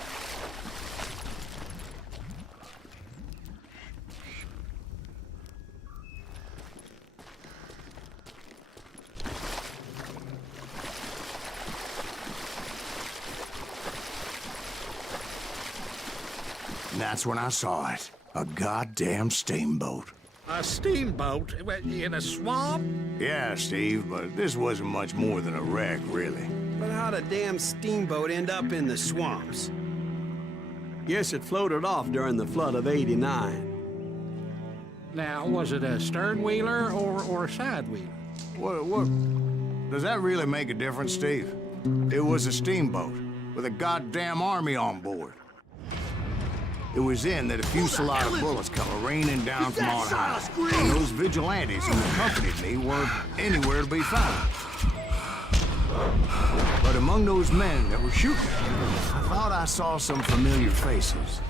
And that's when I saw it. A goddamn steamboat. A steamboat in a swamp? Yeah, Steve, but this wasn't much more than a wreck, really. But how'd a damn steamboat end up in the swamps? Guess it floated off during the flood of '89. Now, was it a stern wheeler or a side wheeler? What? Does that really make a difference, Steve? It was a steamboat with a goddamn army on board. It was then that a fusillade of bullets come raining down from on high. And those vigilantes who accompanied me weren't anywhere to be found. But among those men that were shooting, I thought I saw some familiar faces.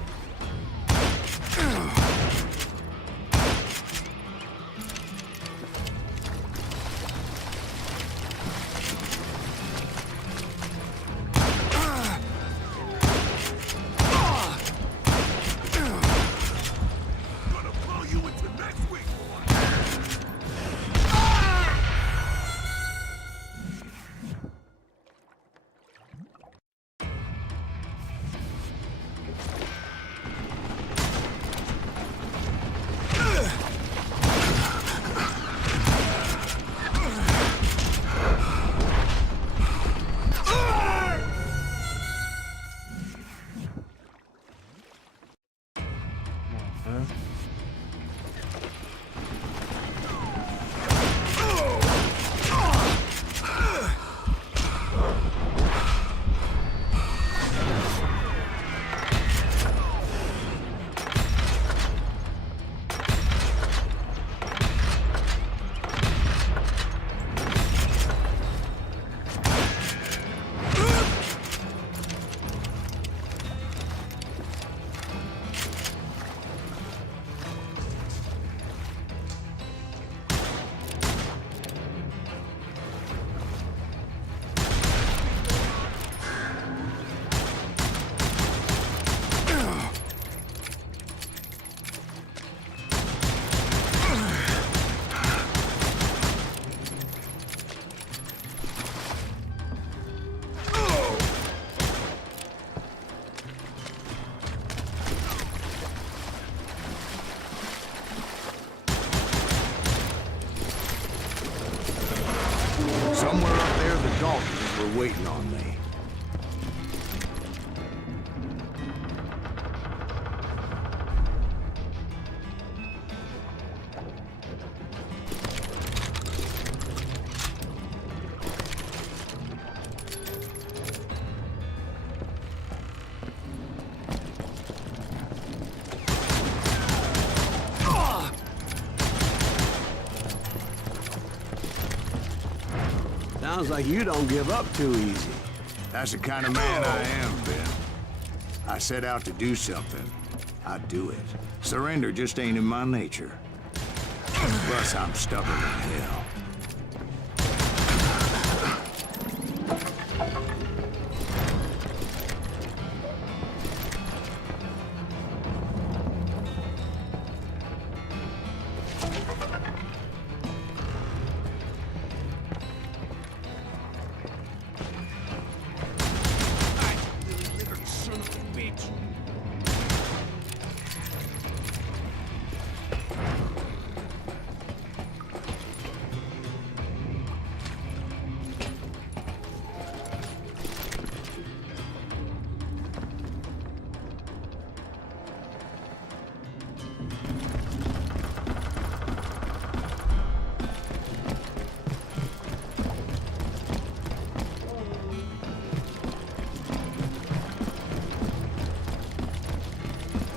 Somewhere up there, the Daltons were waiting on me. Sounds like you don't give up too easy. That's the kind of man I am, Ben. I set out to do something. I do it. Surrender just ain't in my nature. Plus, I'm stubborn as hell.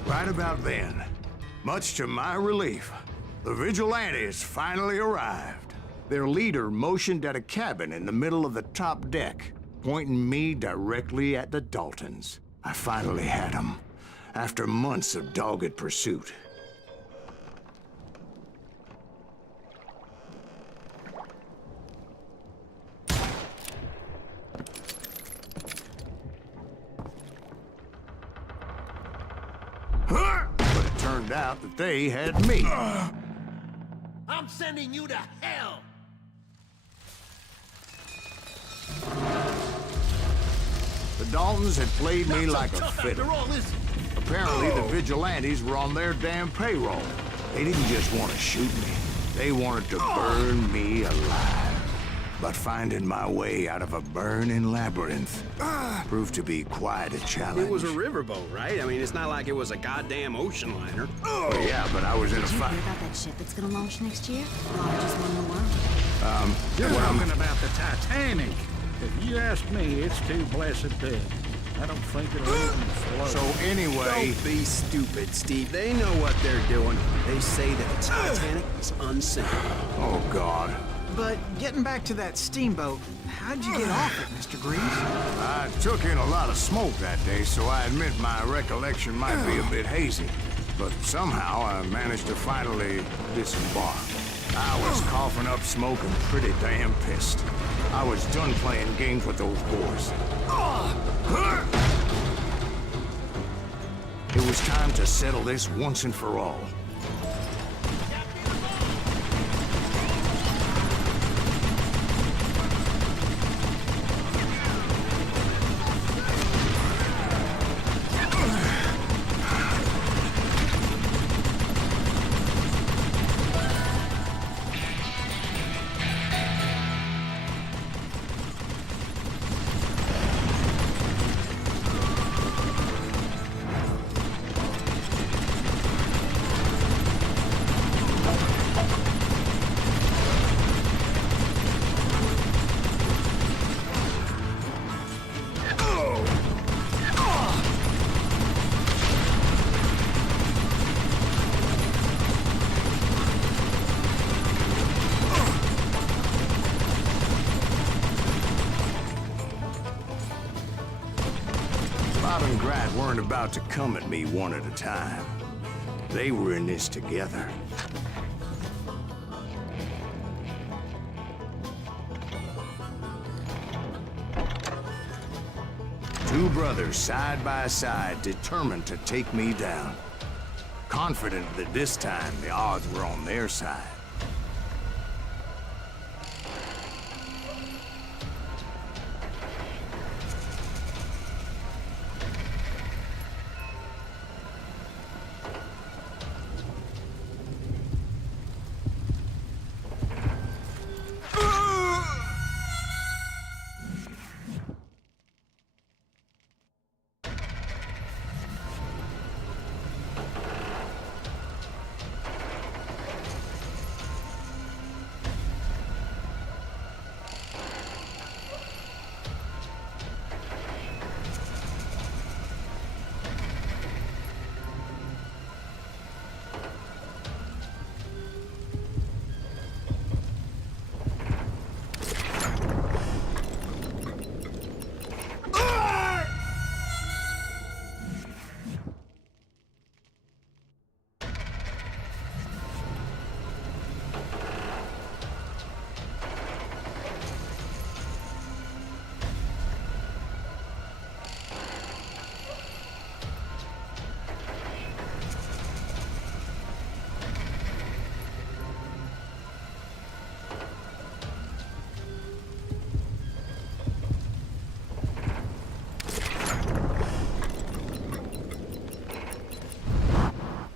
Right about then, much to my relief, the vigilantes finally arrived. Their leader motioned at a cabin in the middle of the top deck, pointing me directly at the Daltons. I finally had them, after months of dogged pursuit. But it turned out that they had me. I'm sending you to hell! The Daltons had played me Not so like a tough fiddle. after all, is it? Apparently, the vigilantes were on their damn payroll. They didn't just want to shoot me. They wanted to burn me alive. But finding my way out of a burning labyrinth proved to be quite a challenge. It was a riverboat, right? I mean, it's not like it was a goddamn ocean liner. Well, yeah, but I was in a Did you fight. hear about that ship that's gonna launch next year? Largest one in the world. You're talking about the Titanic. If you ask me, it's too blessed dead. I don't think it'll even float. So anyway, Don't be stupid, Steve. They know what they're doing. They say that the Titanic is unsinkable. oh God. But getting back to that steamboat, how'd you get off it, Mr. Greaves? I took in a lot of smoke that day, so I admit my recollection might be a bit hazy. But somehow I managed to finally disembark. I was coughing up smoke and pretty damn pissed. I was done playing games with those boys. It was time to settle this once and for all. Bob and Grat weren't about to come at me one at a time. They were in this together. Two brothers side by side, determined to take me down. Confident that this time the odds were on their side.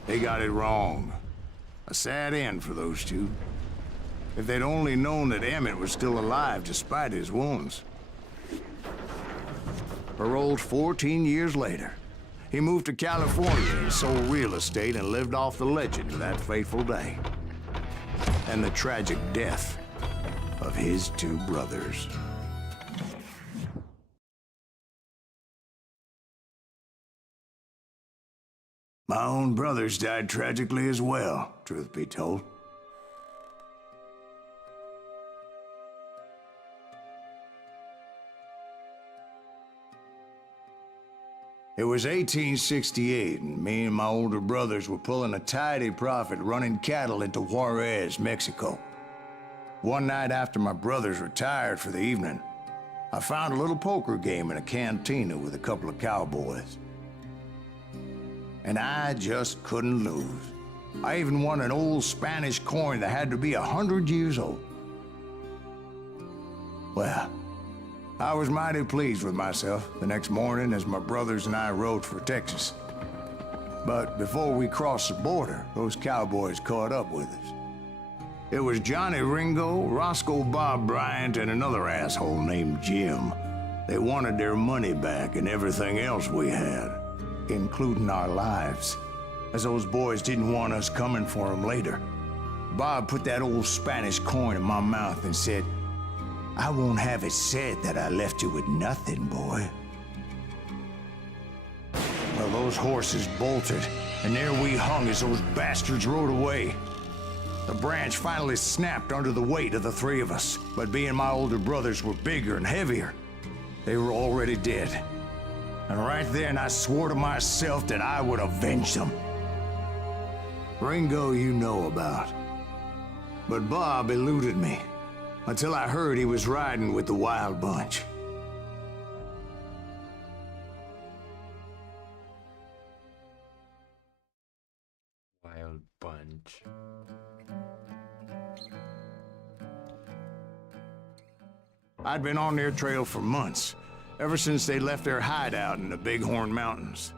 They got it wrong. A sad end for those two. If they'd only known that Emmett was still alive despite his wounds. Paroled 14 years later, he moved to California and sold real estate and lived off the legend of that fateful day. And the tragic death of his two brothers. My own brothers died tragically as well, truth be told. It was 1868, and me and my older brothers were pulling a tidy profit running cattle into Juarez, Mexico. One night after my brothers retired for the evening, I found a little poker game in a cantina with a couple of cowboys. and I just couldn't lose. I even won an old Spanish coin that had to be 100 years old. Well, I was mighty pleased with myself the next morning as my brothers and I rode for Texas. But before we crossed the border, those cowboys caught up with us. It was Johnny Ringo, Roscoe Bob Bryant, and another asshole named Jim. They wanted their money back and everything else we had, including our lives, as those boys didn't want us coming for them later. Bob put that old Spanish coin in my mouth and said, "I won't have it said that I left you with nothing, boy." Well, those horses bolted, and there we hung as those bastards rode away. The branch finally snapped under the weight of the three of us, but being my older brothers were bigger and heavier, they were already dead. And right then I swore to myself that I would avenge them. Ringo you know about. But Bob eluded me, until I heard he was riding with the Wild Bunch. Wild Bunch. I'd been on their trail for months, ever since they left their hideout in the Bighorn Mountains.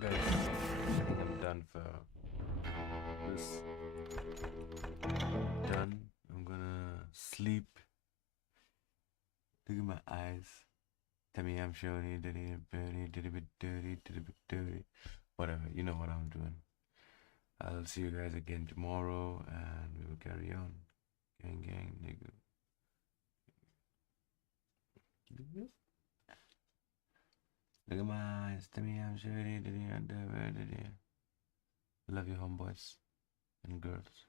Guys, I think I'm done for this. Done. I'm gonna sleep. Look at my eyes. Tell me I'm sure he did it dirty. Whatever, you know what I'm doing. I'll see you guys again tomorrow and we will carry on. Gang, nigga. Look at my eyes. Tell me I'm sure he did it. Love you, homeboys and girls.